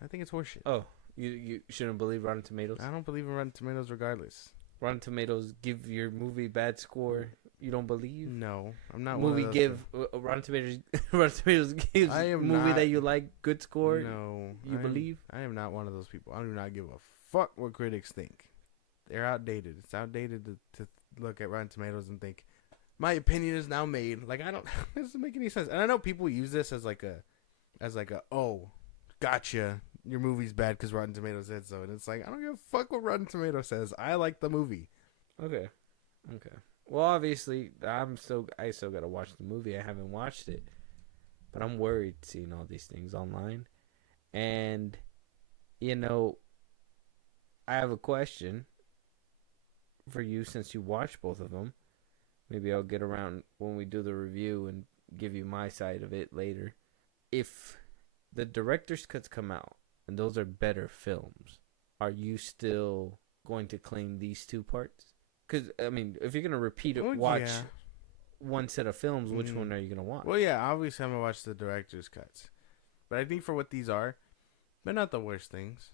I think it's horseshit. Oh, you shouldn't believe Rotten Tomatoes. I don't believe in Rotten Tomatoes regardless. Rotten Tomatoes give your movie bad score. You don't believe? No, I'm not. Movie one of those give Rotten Tomatoes. Rotten Tomatoes gives I am movie not- that you like good score. No, you believe? I am not one of those people. I do not give a fuck what critics think. They're outdated. It's outdated to look at Rotten Tomatoes and think my opinion is now made. Like I don't. It doesn't make any sense. And I know people use this as like a oh, gotcha. Your movie's bad because Rotten Tomatoes said so. And it's like I don't give a fuck what Rotten Tomatoes says. I like the movie. Okay. Well, obviously, I still gotta watch the movie. I haven't watched it, but I'm worried seeing all these things online. And I have a question for you since you watched both of them. Maybe I'll get around when we do the review and give you my side of it later. If the director's cuts come out and those are better films, are you still going to claim these two parts? Because, I mean, if you're going to repeat it, watch one set of films, which one are you going to watch? Well, yeah, obviously I'm going to watch the director's cuts. But I think for what these are, they're not the worst things.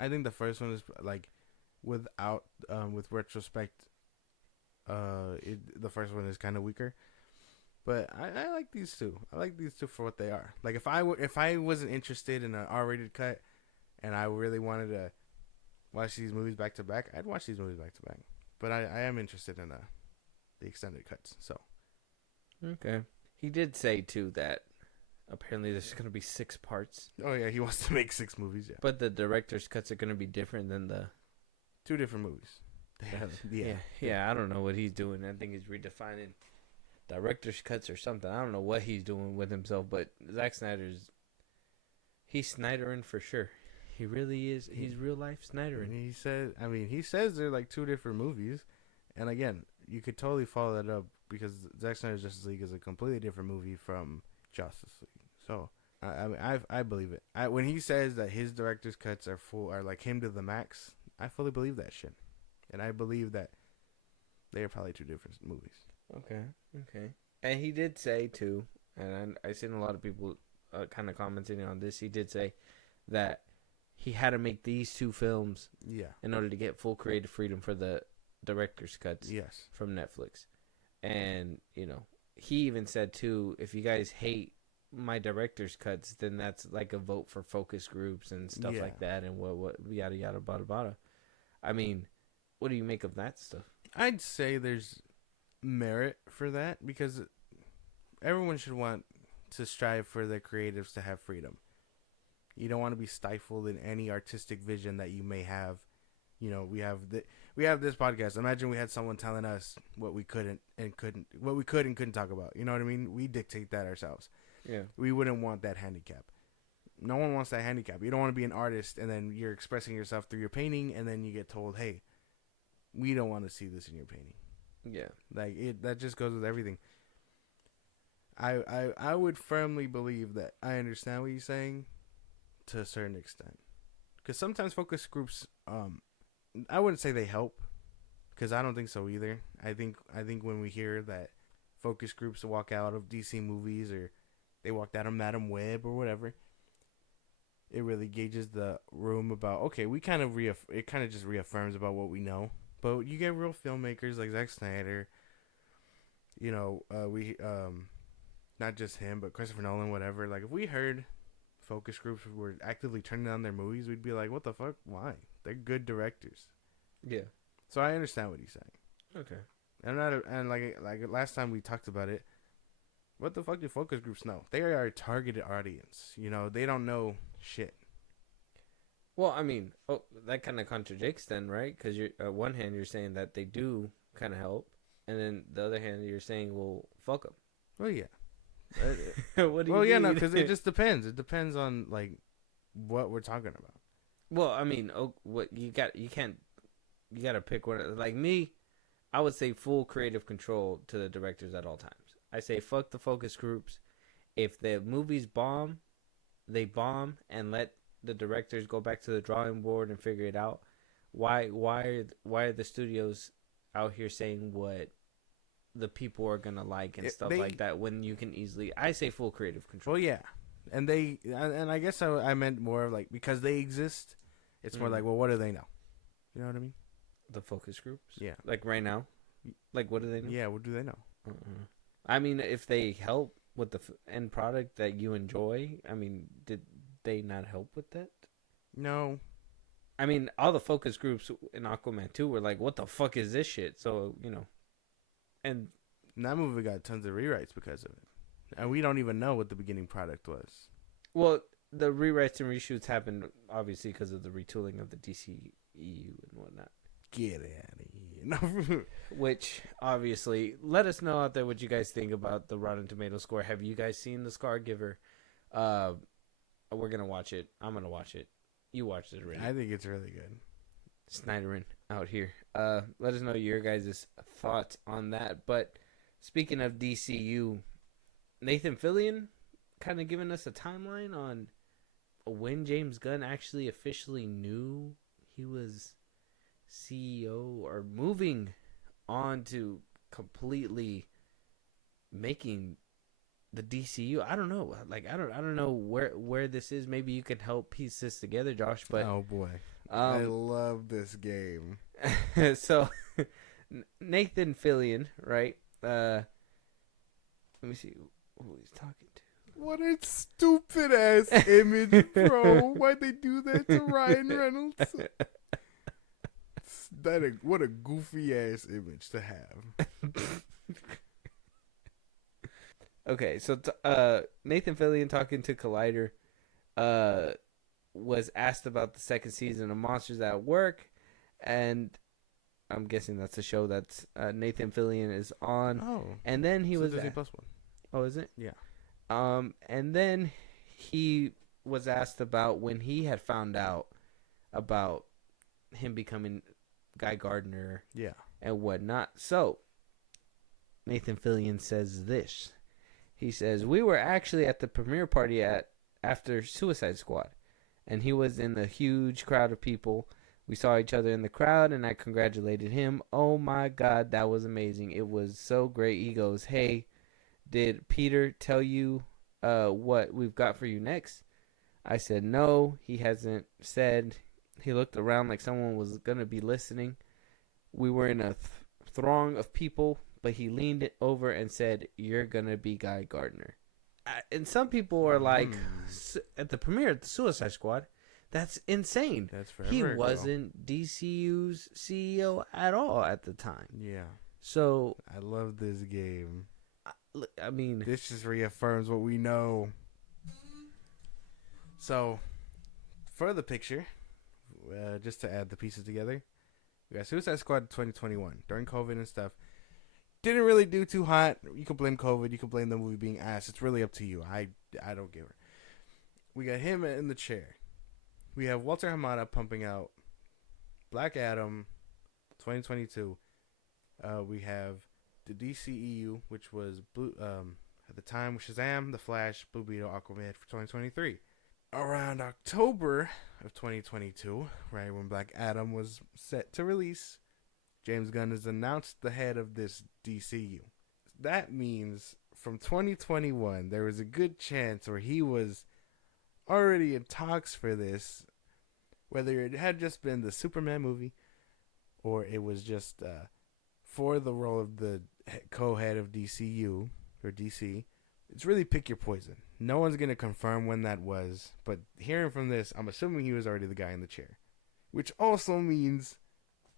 I think the first one is, like, with retrospect, the first one is kind of weaker. But I like these two. I like these two for what they are. Like, if I wasn't interested in an R-rated cut and I really wanted to watch these movies back to back, I'd watch these movies back to back. But I am interested in the extended cuts. So Okay. He did say, too, that apparently there's going to be 6 parts. oh yeah, he wants to make 6 movies. Yeah, But the director's cuts are going to be different than the... 2 different movies. Yeah, I don't know what he's doing. I think he's redefining director's cuts or something. I don't know what he's doing with himself, but Zack he's Snydering for sure. He really is. He's real life Snydering. He says they're like 2 different movies, and again, you could totally follow that up because Zack Snyder's Justice League is a completely different movie from Justice League. So I believe it. When he says that his director's cuts are like him to the max, I fully believe that shit, and I believe that they are probably 2 different movies. Okay. And he did say too, and I seen a lot of people kind of commenting on this. He did say that he had to make these 2 films in order to get full creative freedom for the director's cuts from Netflix. And, he even said too, if you guys hate my director's cuts, then that's like a vote for focus groups and stuff like that and what yada yada bada bada. I mean, what do you make of that stuff? I'd say there's merit for that because everyone should want to strive for their creatives to have freedom. You don't want to be stifled in any artistic vision that you may have. You know, we have this podcast. Imagine we had someone telling us what we could and couldn't talk about. You know what I mean? We dictate that ourselves. Yeah. We wouldn't want that handicap. No one wants that handicap. You don't want to be an artist and then you're expressing yourself through your painting and then you get told, "Hey, we don't want to see this in your painting." Yeah. Like that just goes with everything. I would firmly believe that I understand what you're saying to a certain extent. Cuz sometimes focus groups I wouldn't say they help, because I don't think so either. I think when we hear that focus groups walk out of DC movies or they walked out of Madam Web or whatever, it really gauges the room about, okay, we kind of it kind of just reaffirms about what we know. But you get real filmmakers like Zack Snyder, you know, not just him, but Christopher Nolan, whatever. Like if we heard focus groups were actively turning down their movies, we'd be like, what the fuck? Why? They're good directors. Yeah. So I understand what he's saying. Okay. And like last time we talked about it, what the fuck do focus groups know? They are a targeted audience. You know, they don't know shit. Well, I mean, that kind of contradicts then, right? Because you're on one hand you're saying that they do kind of help, and then the other hand you're saying, well, fuck them. Well, yeah. What do you well, yeah, mean? no, because it just depends. It depends on like what we're talking about. Well, I mean, what you got to pick one. Like me, I would say full creative control to the directors at all times. I say fuck the focus groups. If the movies bomb, they bomb, and let the directors go back to the drawing board and figure it out. Why are the studios out here saying what the people are gonna like and stuff like that when you can easily? I say full creative control. Well, yeah, and I guess I meant more of like, because they exist. It's more like, well, what do they know? You know what I mean? The focus groups. Yeah. Like right now. Like what do they know? Yeah, what do they know? I mean, if they help with the end product that you enjoy, I mean, did they not help with that? No. I mean, all the focus groups in Aquaman 2 were like, what the fuck is this shit? So, you know. And that movie got tons of rewrites because of it. And we don't even know what the beginning product was. Well, the rewrites and reshoots happened, obviously, because of the retooling of the DCEU and whatnot. Get out of here. Which, obviously, let us know out there what you guys think about the Rotten Tomato score. Have you guys seen The Scargiver? We're going to watch it. I'm going to watch it. You watched it already. I think it's really good. Snyderin out here. Let us know your guys' thoughts on that. But speaking of DCU, Nathan Fillion kind of giving us a timeline on when James Gunn actually officially knew he was CEO or moving on to completely making the DCU. I don't know. Like I don't know where this is. Maybe you could help piece this together, Josh. But oh boy, I love this game. So Nathan Fillion, right? Let me see who he's talking to. What a stupid ass image, bro! Why'd they do that to Ryan Reynolds? What a goofy ass image to have. Okay, so Nathan Fillion talking to Collider was asked about the second season of Monsters at Work, and I'm guessing that's a show that's Nathan Fillion is on. Oh, and then he was Disney Plus one. Oh, is it? Yeah. And then he was asked about when he had found out about him becoming Guy Gardner, yeah, and whatnot. So Nathan Fillion says this. He says, we were actually at the premiere party after Suicide Squad, and he was in the huge crowd of people. We saw each other in the crowd, and I congratulated him. Oh my God, that was amazing. It was so great. He goes, hey, did Peter tell you what we've got for you next? I said, no, he hasn't said. He looked around like someone was going to be listening. We were in a throng of people, but he leaned over and said, you're going to be Guy Gardner. And some people are like, at the premiere of the Suicide Squad, that's insane. That's forever He ago. wasn't DCU's CEO at all at the time. Yeah. So I love this game. I mean, This just reaffirms what we know. So, For the picture, just to add the pieces together, we got Suicide Squad 2021 during COVID and stuff. Didn't really do too hot. You could blame COVID. You could blame the movie being ass. It's really up to you. I don't give her. We got him in the chair. We have Walter Hamada pumping out Black Adam 2022. We have the DCEU, which was Blue at the time, Shazam, The Flash, Blue Beetle, Aquaman for 2023. Around October of 2022, right when Black Adam was set to release, James Gunn has announced the head of this DCU. That means from 2021, there was a good chance where he was already in talks for this, whether it had just been the Superman movie or it was just for the role of the co-head of DCU or DC. It's really pick your poison. No one's going to confirm when that was, but hearing from this, I'm assuming he was already the guy in the chair, which also means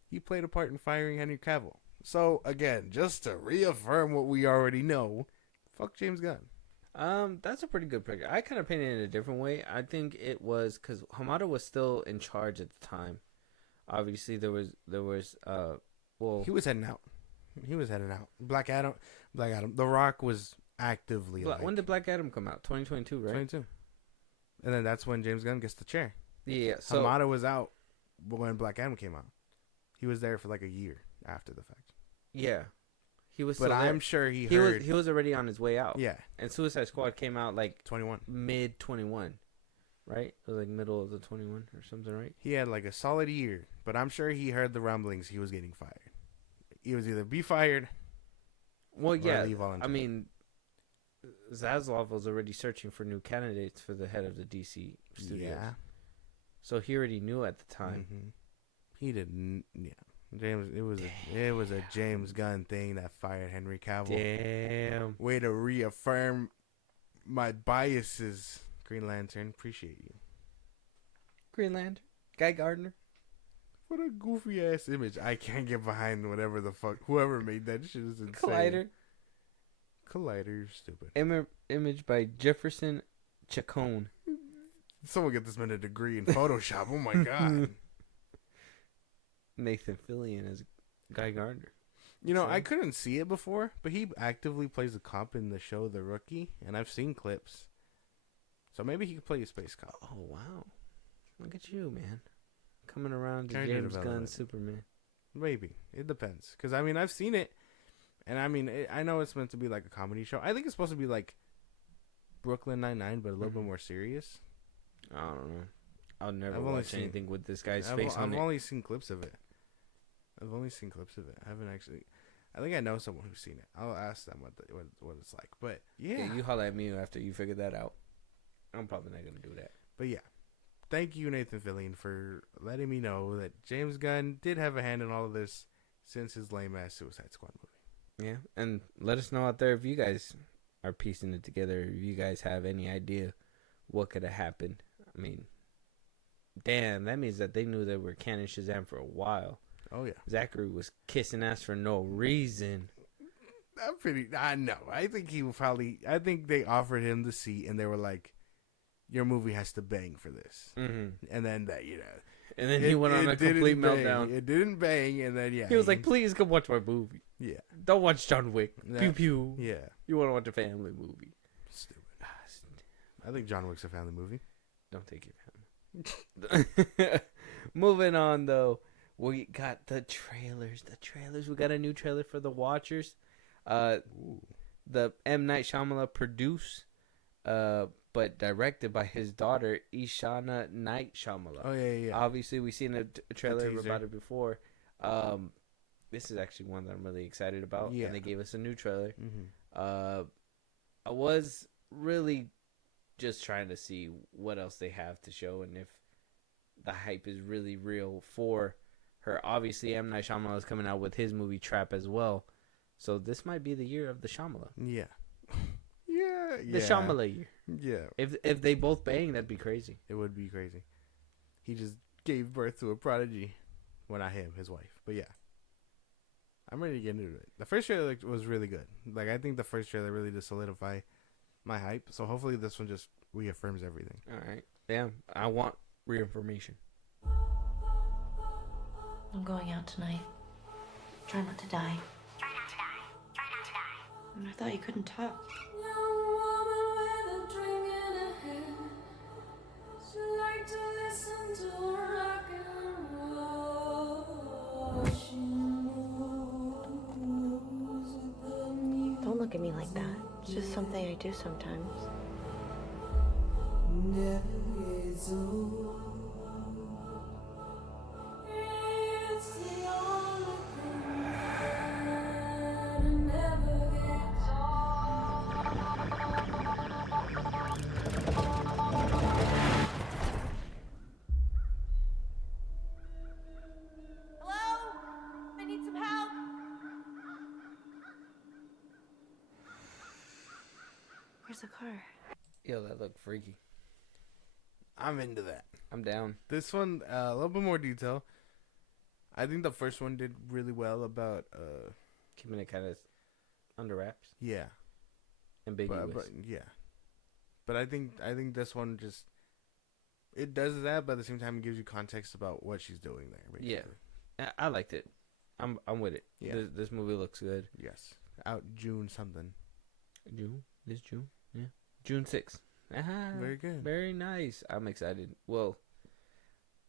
he played a part in firing Henry Cavill. So again, just to reaffirm what we already know, fuck James Gunn. That's a pretty good pick. I kind of painted it a different way. I think it was because Hamada was still in charge at the time. Obviously, there was well, he was heading out. Black Adam. The Rock was actively. When did Black Adam come out? 2022, right? 22. And then that's when James Gunn gets the chair. Yeah. So Hamada was out when Black Adam came out. He was there for like a year after the fact. Yeah. He was. But I'm sure he heard. He was already on his way out. Yeah. And Suicide Squad came out like 21. mid 21, right? It was like middle of the 21 or something, right? He had like a solid year, but I'm sure he heard the rumblings he was getting fired. He was either be fired. Well, yeah. Leave voluntarily. I mean, Zaslav was already searching for new candidates for the head of the DC studios. Yeah. So he already knew at the time. Mm-hmm. He didn't. Yeah. James. It was a James Gunn thing that fired Henry Cavill. Damn. Way to reaffirm my biases, Green Lantern. Appreciate you. Green Lantern. Guy Gardner. What a goofy ass image. I can't get behind whatever the fuck. Whoever made that shit is insane. Collider, you're stupid. Image by Jefferson Chacon. Someone get this man a degree in Photoshop. Oh my god. Nathan Fillion as Guy Gardner. You know, I couldn't see it before, but he actively plays a cop in the show The Rookie, and I've seen clips. So maybe he could play a space cop. Oh, wow. Look at you, man. Coming around to Character James development. Gunn Superman. Maybe. It depends. Because, I mean, I've seen it, and I mean, I know it's meant to be like a comedy show. I think it's supposed to be like Brooklyn Nine-Nine, but a little bit more serious. I don't know. I'll never watch anything with this guy's face on it. I've only seen clips of it. I haven't actually. I think I know someone who's seen it. I'll ask them what it's like. But yeah, you holler at me after you figure that out. I'm probably not gonna do that. But yeah, thank you, Nathan Fillion, for letting me know that James Gunn did have a hand in all of this since his lame ass Suicide Squad movie. Yeah, and let us know out there if you guys are piecing it together. If you guys have any idea what could have happened. I mean, damn, that means that they knew they were canning Shazam for a while. Oh yeah, Zachary was kissing ass for no reason. I know. I think I think they offered him the seat, and they were like, "Your movie has to bang for this." Mm-hmm. And then and then he went on a complete meltdown. It didn't bang, and then he was like, "Please come watch my movie. Yeah, don't watch John Wick. Pew pew. Yeah, you want to watch a family movie? Stupid. I think John Wick's a family movie. Don't take your family. Moving on though. We got the trailers. We got a new trailer for The Watchers. The M. Night Shyamalan produced, but directed by his daughter, Ishana Night Shyamalan. Oh, yeah. Obviously, we've seen a trailer about it before. This is actually one that I'm really excited about. Yeah. And they gave us a new trailer. Mm-hmm. I was really just trying to see what else they have to show and if the hype is really real for her. Obviously, M. Night Shyamalan is coming out with his movie Trap as well. So this might be the year of the Shyamalan. Yeah. Yeah. The Shyamalan year. Yeah. If they both bang, that'd be crazy. It would be crazy. He just gave birth to a prodigy. Well, not him, his wife. But yeah. I'm ready to get into it. The first trailer was really good. Like, I think the first trailer really did solidify my hype. So hopefully this one just reaffirms everything. All right. Yeah. I want Reinformation. I'm going out tonight. Try not to die. I thought you couldn't talk. Don't look at me like that. It's just something I do sometimes. Where's the car? Yo, that looked freaky. I'm into that. I'm down. This one, a little bit more detail. I think the first one did really well about, Keeping it kind of under wraps. yeah. Ambiguous. But yeah. But I think this one just, it does that, but at the same time it gives you context about what she's doing there. Basically. Yeah. I liked it. I'm with it. Yeah. This movie looks good. Yes. Out June something. June? This June? Yeah. June 6th. Very good. Very nice. I'm excited. Well,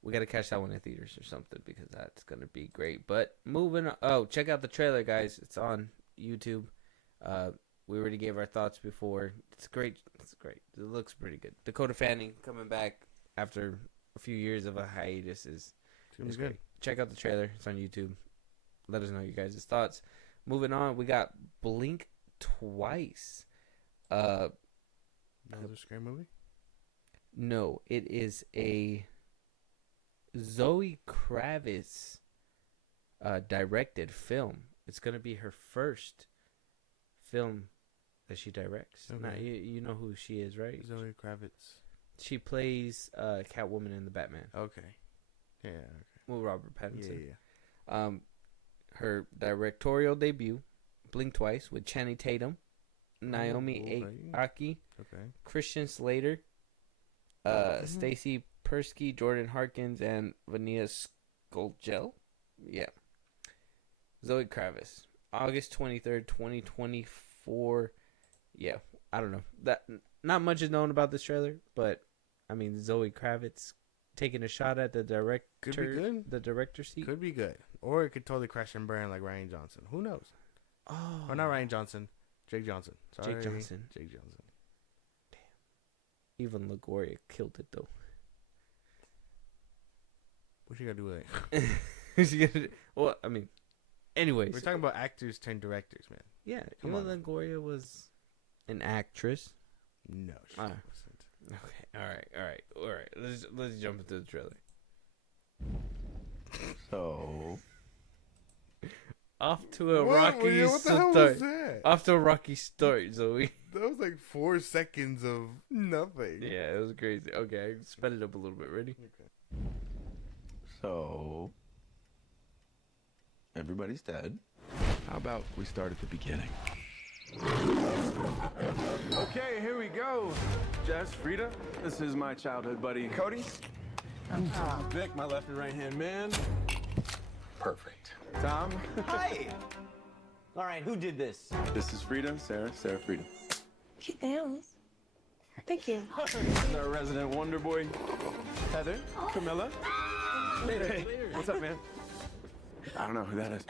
we got to catch that one in theaters or something because that's going to be great. But moving on. Oh, check out the trailer, guys. It's on YouTube. We already gave our thoughts before. It's great. It's great. It looks pretty good. Dakota Fanning coming back after a few years of a hiatus is great. Check out the trailer. It's on YouTube. Let us know you guys' thoughts. Moving on, we got Blink Twice. Another scary movie? No, it is a Zoe Kravitz directed film. It's gonna be her first film that she directs. Okay. Now, you know who she is, right? Zoe Kravitz. She plays Catwoman in the Batman. Okay. Yeah. Okay. Well, Robert Pattinson. Yeah. Her directorial debut, Blink Twice, with Channing Tatum, Naomi Aki, Okay. Christian Slater, Stacy Persky, Jordan Harkins, and Vania Skolgel. Yeah. Zoe Kravitz. August 23rd, 2024. Yeah, I don't know. That not much is known about this trailer, but I mean Zoe Kravitz taking a shot at the director. Could be good. The director seat. Could be good. Or it could totally crash and burn like Ryan Johnson. Who knows? Oh. Or not Ryan Johnson. Jake Johnson. Sorry. Jake Johnson. Jake Johnson. Even LaGuardia killed it though. What you gotta do with it? Well, I mean, anyways, We're talking about actors turned directors, man. yeah, Come even on. LaGuardia was an actress. No, she Ah. wasn't. Okay, all right. Let's jump into the trailer. So, Off to a What rocky the hell start. was that? Off to a rocky start, Zoe. That was like 4 seconds of nothing. Yeah, it was crazy. Okay, I sped it up a little bit. Ready? so everybody's dead. How about we start at the beginning? Okay, here we go. Jess, Frida, this is my childhood buddy, Cody. Vic, my left and right hand man. Perfect. Tom. Hi! All right, who did this? This is Frida, Sarah, Frida. Cute nails. Thank you. This is our resident wonder boy, Heather, Camilla. Hey, what's up, man? I don't know who that is.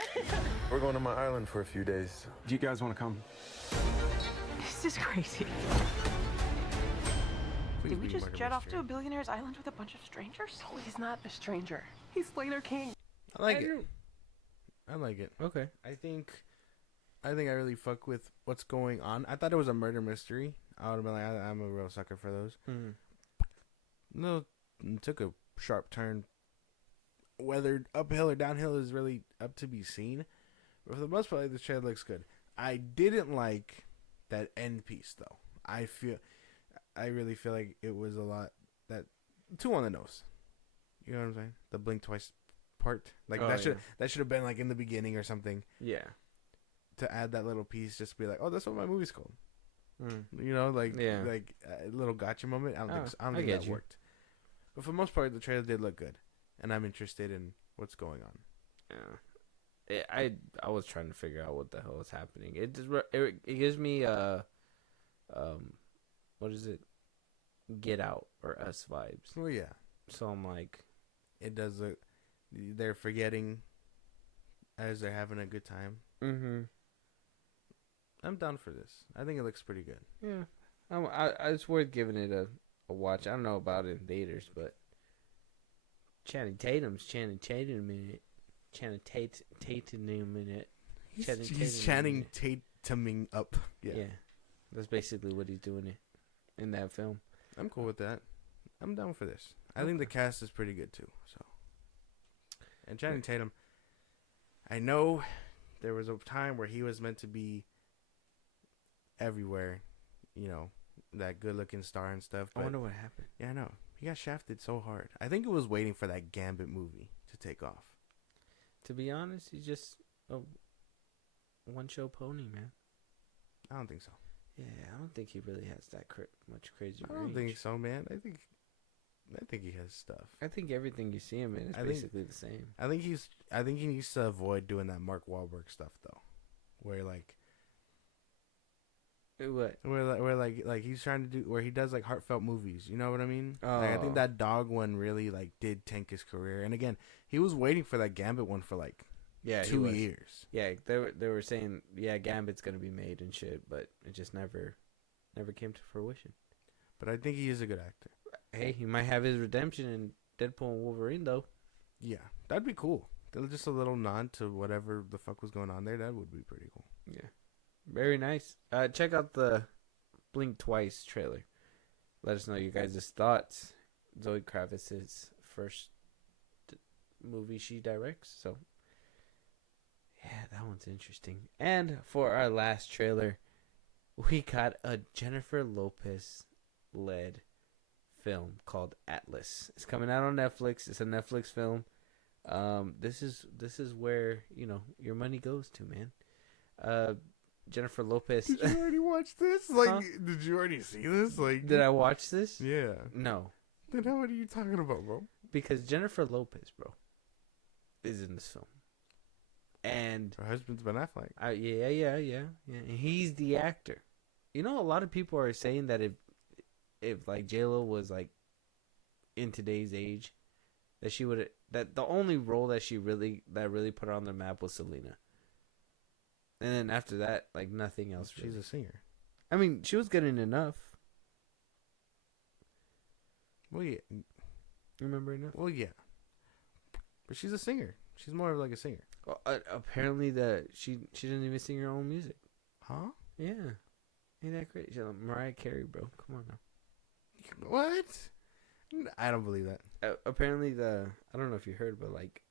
We're going to my island for a few days. Do you guys want to come? This is crazy. Please Did we be just murder jet off mystery. to a billionaire's island with a bunch of strangers? No, he's not a stranger. He's Slater King. I like it. I like it. Okay. I think I really fuck with what's going on. I thought it was a murder mystery. I would have been like, I'm a real sucker for those. Mm. No, it took a sharp turn. Whether uphill or downhill is really up to be seen. But for the most part, the trailer looks good. I didn't like that end piece though. I really feel like it was a lot that too on the nose. You know what I'm saying? The Blink Twice part, like that should have been like in the beginning or something. Yeah. To add that little piece, just be like, oh, that's what my movie's called. Mm. You know, like Yeah. like a little gotcha moment. I don't think I that get you. worked. But for the most part, the trailer did look good, and I'm interested in what's going on. Yeah. I was trying to figure out what the hell is happening. It gives me what is it? Get Out or Us vibes. Well, yeah. So I'm like, it does look. They're forgetting as they're having a good time. mm-hmm. I'm down for this. I think it looks pretty good. Yeah, it's worth giving it a watch. I don't know about it in theaters, but Channing Tatum's Channing Tatum in it. Channing Tatum in it. He's Channing Tatuming up. Yeah, that's basically what he's doing in that film. I'm cool with that. I'm down for this. I think the cast is pretty good too. So, and Channing Tatum, I know there was a time where he was meant to be everywhere, you know, that good-looking star and stuff. But I wonder what happened. Yeah, I know. He got shafted so hard. I think it was waiting for that Gambit movie to take off. To be honest, he's just a one-show pony, man. I don't think so. Yeah, I don't think he really has that much crazy range. I don't think so, man. I think he has stuff. I think everything you see him in is basically the same. I think he needs to avoid doing that Mark Wahlberg stuff though, where like. What? Where like he's trying to do where he does like heartfelt movies. You know what I mean? Oh. Like, I think that dog one really like did tank his career. And again, he was waiting for that Gambit one for like 2 years. Yeah, they were saying Gambit's gonna be made and shit, but it just never came to fruition. But I think he is a good actor. Hey, he might have his redemption in Deadpool and Wolverine though. Yeah, that'd be cool. Just a little nod to whatever the fuck was going on there. That would be pretty cool. Yeah. Very nice. Check out the Blink Twice trailer. Let us know you guys' thoughts. Zoe Kravitz's first movie she directs. So, yeah, that one's interesting. And for our last trailer, we got a Jennifer Lopez-led film called Atlas. It's coming out on Netflix. It's a Netflix film. This is where, you know, your money goes to, man. Jennifer Lopez. Did you already watch this? Like, did you already see this? Like, did I watch this? Yeah. No. Then what are you talking about, bro? Because Jennifer Lopez, bro, is in this film, and her husband's Ben Affleck. Yeah. And he's the actor. You know, a lot of people are saying that if like J-Lo was like in today's age, that the only role that really put her on the map was Selena. And then after that, like nothing else. She's a singer. I mean, she was getting enough. Well, yeah. Remember enough? Well, yeah. But she's a singer. She's more of like a singer. Well, apparently, she didn't even sing her own music. Huh? Yeah. Ain't that great? She's like Mariah Carey, bro. Come on now. What? I don't believe that. Apparently, I don't know if you heard, but like,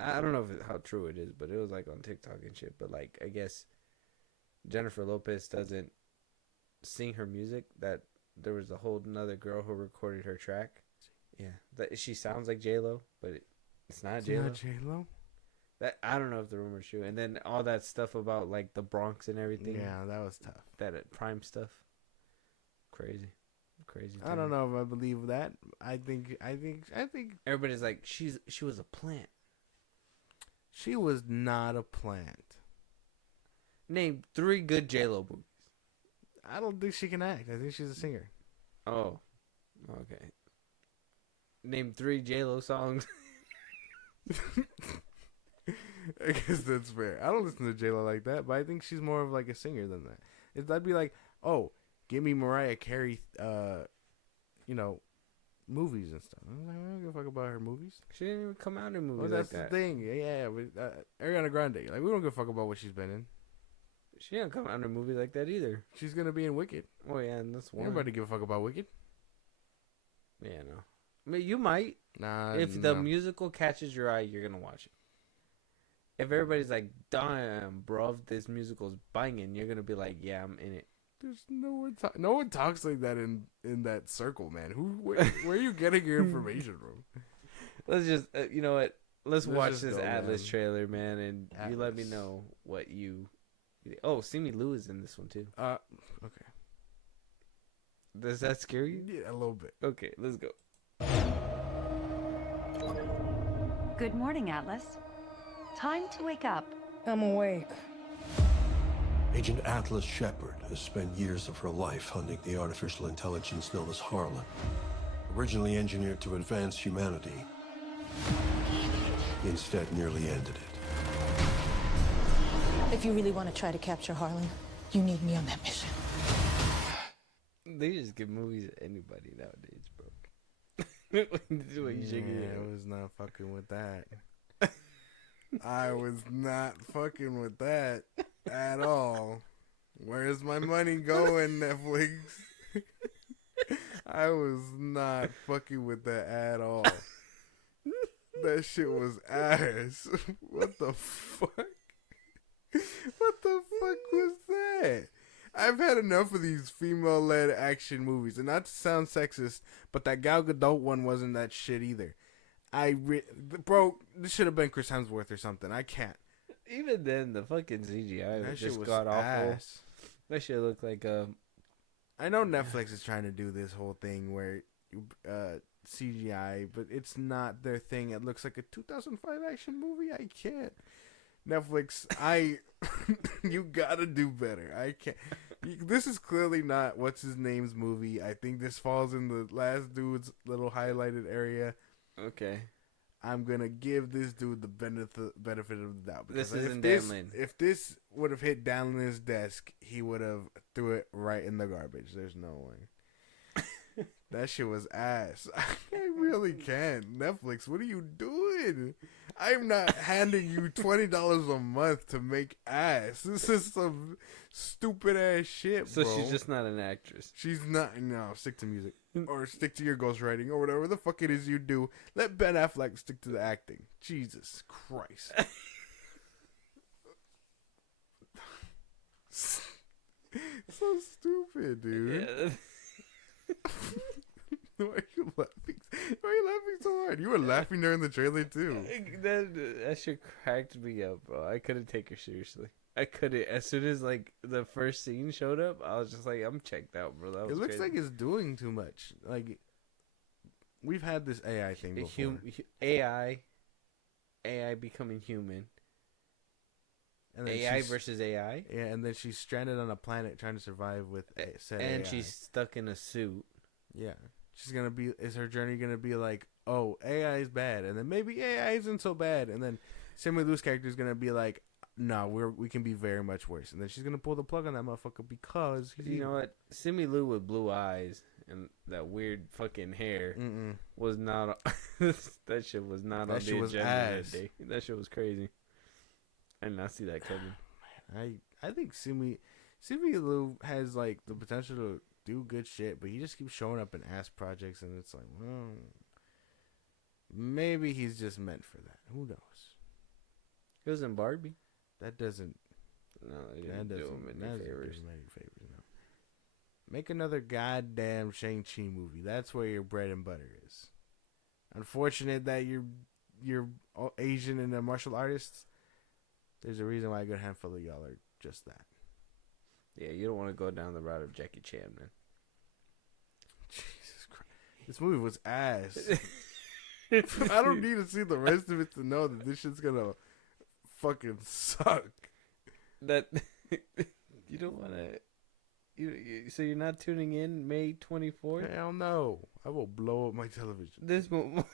I don't know how true it is, but it was like on TikTok and shit. But like, I guess Jennifer Lopez doesn't sing her music. That there was a whole another girl who recorded her track. Yeah, that she sounds like J-Lo, but it's not J-Lo. Not J-Lo. That I don't know if the rumor's true. And then all that stuff about like the Bronx and everything. Yeah, that was tough. That Prime stuff. Crazy. I don't know if I believe that. I think everybody's like she was a plant. She was not a plant. Name 3 good J-Lo movies. I don't think she can act. I think she's a singer. Oh, okay. Name 3 J-Lo songs. I guess that's fair. I don't listen to J-Lo like that, but I think she's more of like a singer than that. That'd be like, oh, give me Mariah Carey, movies and stuff. I'm like, I don't give a fuck about her movies. She didn't even come out in movies well, that's like that. The thing. Yeah. Ariana Grande. Like, we don't give a fuck about what she's been in. She didn't come out in a movie like that either. She's gonna be in Wicked. Oh yeah, and that's one. Everybody give a fuck about Wicked. Yeah, no. I mean, you might. Nah. If the musical catches your eye, you're gonna watch it. If everybody's like, "Damn, bro, this musical's banging," you're gonna be like, "Yeah, I'm in it." There's no one talks like that in that circle, man. Where are you getting your information from? Let's just, you know what? Let's watch this go, Atlas man. trailer, man, and Atlas. you let me know what you. Oh, Simu Liu is in this one too. Okay. Does that scare you? Yeah, a little bit. Okay, let's go. Good morning, Atlas. Time to wake up. I'm awake. Agent Atlas Shepard has spent years of her life hunting the artificial intelligence known as Harlan. Originally engineered to advance humanity, he instead nearly ended it. If you really want to try to capture Harlan, you need me on that mission. They just give movies to anybody nowadays, bro. I was not fucking with that. I was not fucking with that at all. Where's my money going, Netflix? I was not fucking with that at all. That shit was ass. What the fuck? What the fuck was that? I've had enough of these female-led action movies, and not to sound sexist, but that Gal Gadot one wasn't that shit either. Bro, this should have been Chris Hemsworth or something. I can't. Even then, the fucking CGI That just shit was got awful. ass. That shit looked like I know Netflix is trying to do this whole thing where CGI, but it's not their thing. It looks like a 2005 action movie. I can't. Netflix, you gotta do better. I can't. This is clearly not what's his name's movie. I think this falls in the last dude's little highlighted area. Okay. I'm gonna give this dude the benefit of the doubt. This isn't Danlin. If this would have hit Danlin's desk, he would have threw it right in the garbage. There's no way. That shit was ass. I really can't. Netflix, what are you doing? I'm not handing you $20 a month to make ass. This is some stupid ass shit, So bro. she's just not an actress. She's not. No, stick to music. Or stick to your ghostwriting or whatever the fuck it is you do. Let Ben Affleck stick to the acting. Jesus Christ. So stupid, dude. Yeah. Why are you laughing? Why are you laughing so hard? You were laughing during the trailer too. That shit cracked me up, bro. I couldn't take her seriously. I couldn't. As soon as like the first scene showed up, I was just like, I'm checked out, bro. That was It looks crazy. like it's doing too much. Like we've had this AI thing before. AI becoming human. And then AI versus AI. Yeah, and then she's stranded on a planet trying to survive with said and AI. she's stuck in a suit. Yeah. She's gonna be. Is her journey gonna be like, oh, AI is bad, and then maybe AI isn't so bad, and then Simu Liu's character is gonna be like, no, we can be very much worse, and then she's gonna pull the plug on that motherfucker because You know what? Simu Liu with blue eyes and that weird fucking hair was not. That shit was not That on shit the was agenda ass. that day. That shit was crazy. I did not see that coming. I think Simu Liu has like the potential to do good shit, but he just keeps showing up in ass projects, and it's like, well, maybe he's just meant for that. Who knows? It was in Barbie. That doesn't. No, they didn't do him any favors. No. Make another goddamn Shang-Chi movie. That's where your bread and butter is. Unfortunate that you're Asian and a martial artist. There's a reason why a good handful of y'all are just that. Yeah, you don't want to go down the route of Jackie Chan, man. Jesus Christ. This movie was ass. I don't need to see the rest of it to know that this shit's gonna fucking suck. That you don't want to. So you're not tuning in May 24th? Hell no! I will blow up my television. This moment.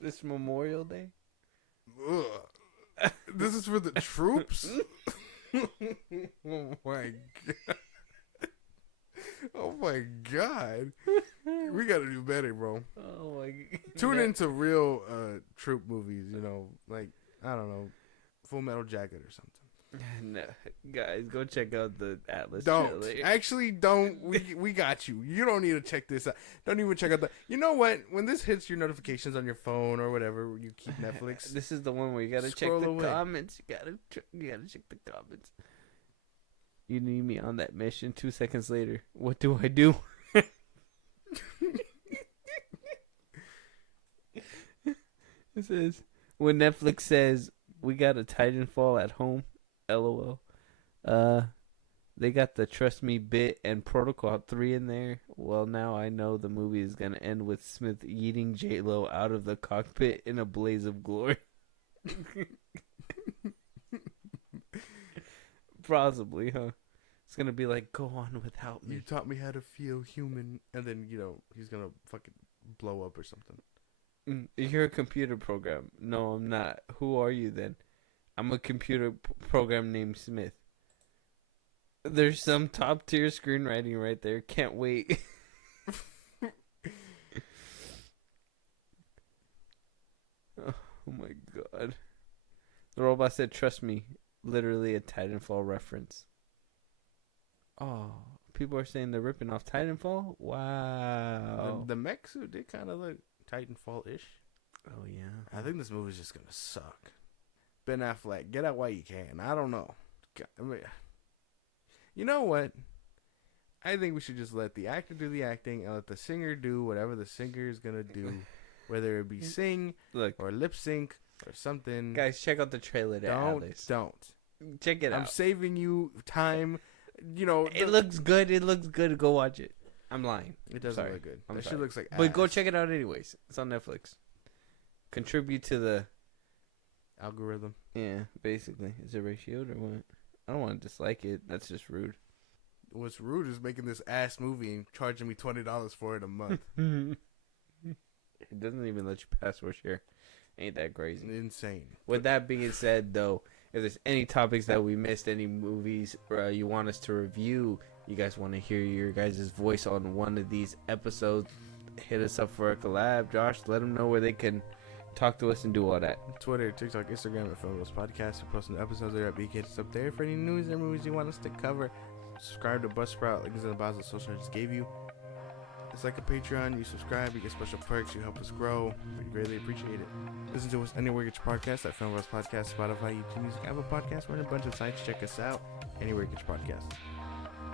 This Memorial Day. Ugh. This is for the troops. Oh my god! Oh my god! We gotta do better, bro. Oh my god! Tune into real troop movies. You know, like I don't know, Full Metal Jacket or something. No, guys, go check out the Atlas. Don't trailer. actually don't. We got you. You don't need to check this out. Don't even check out the. You know what? When this hits your notifications on your phone or whatever, you keep Netflix. This is the one where you gotta check Scroll the away. comments. You gotta check the comments. You need me on that mission. 2 seconds later, what do I do? It says when Netflix says we got a Titanfall at home. LOL. They got the Trust Me bit and Protocol 3 in there. Well, now I know the movie is going to end with Smith yeeting J-Lo out of the cockpit in a blaze of glory. Possibly, huh? It's going to be like, go on without me. You taught me how to feel human. And then, he's going to fucking blow up or something. You're a computer program. No, I'm not. Who are you then? I'm a computer program named Smith. There's some top tier screenwriting right there. Can't wait. Oh my god. The robot said, trust me. Literally a Titanfall reference. Oh, people are saying they're ripping off Titanfall? Wow. The mech suit did kind of look Titanfall-ish. Oh, yeah. I think this movie's just going to suck. Ben Affleck, get out while you can. I don't know. You know what? I think we should just let the actor do the acting and let the singer do whatever the singer is going to do. Whether it be sing or lip sync or something. Guys, check out the trailer to Atlas. Don't. Check it out. I'm saving you time. It looks good. It looks good. Go watch it. I'm lying. It doesn't look good. That shit looks like ass. But go check it out anyways. It's on Netflix. Contribute to the algorithm. Yeah, basically. Is it ratioed or what? I don't want to dislike it. That's just rude. What's rude is making this ass movie and charging me $20 for it a month. It doesn't even let you password share. Ain't that crazy? Insane. With that being said, though, if there's any topics that we missed, any movies you want us to review, you guys want to hear your guys' voice on one of these episodes, hit us up for a collab. Josh, let them know where they can talk to us and do all that. Twitter, TikTok, Instagram at FilmBros Podcast. We're posting episodes there at BK's up there. For any news or movies you want us to cover, subscribe to Buzzsprout. Links in the box of the social I just gave you. It's like a Patreon. You subscribe, you get special perks, you help us grow. We greatly appreciate it. Listen to us anywhere you get your podcast at FilmBros Podcast, Spotify, YouTube Music, Apple Podcasts. We're in a bunch of sites. Check us out anywhere you get your podcast.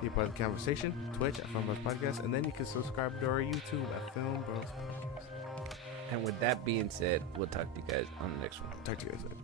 Be a part of the conversation. Twitch at FilmBros Podcast, and then you can subscribe to our YouTube at FilmBros Podcast. And with that being said, we'll talk to you guys on the next one. Talk to you guys later.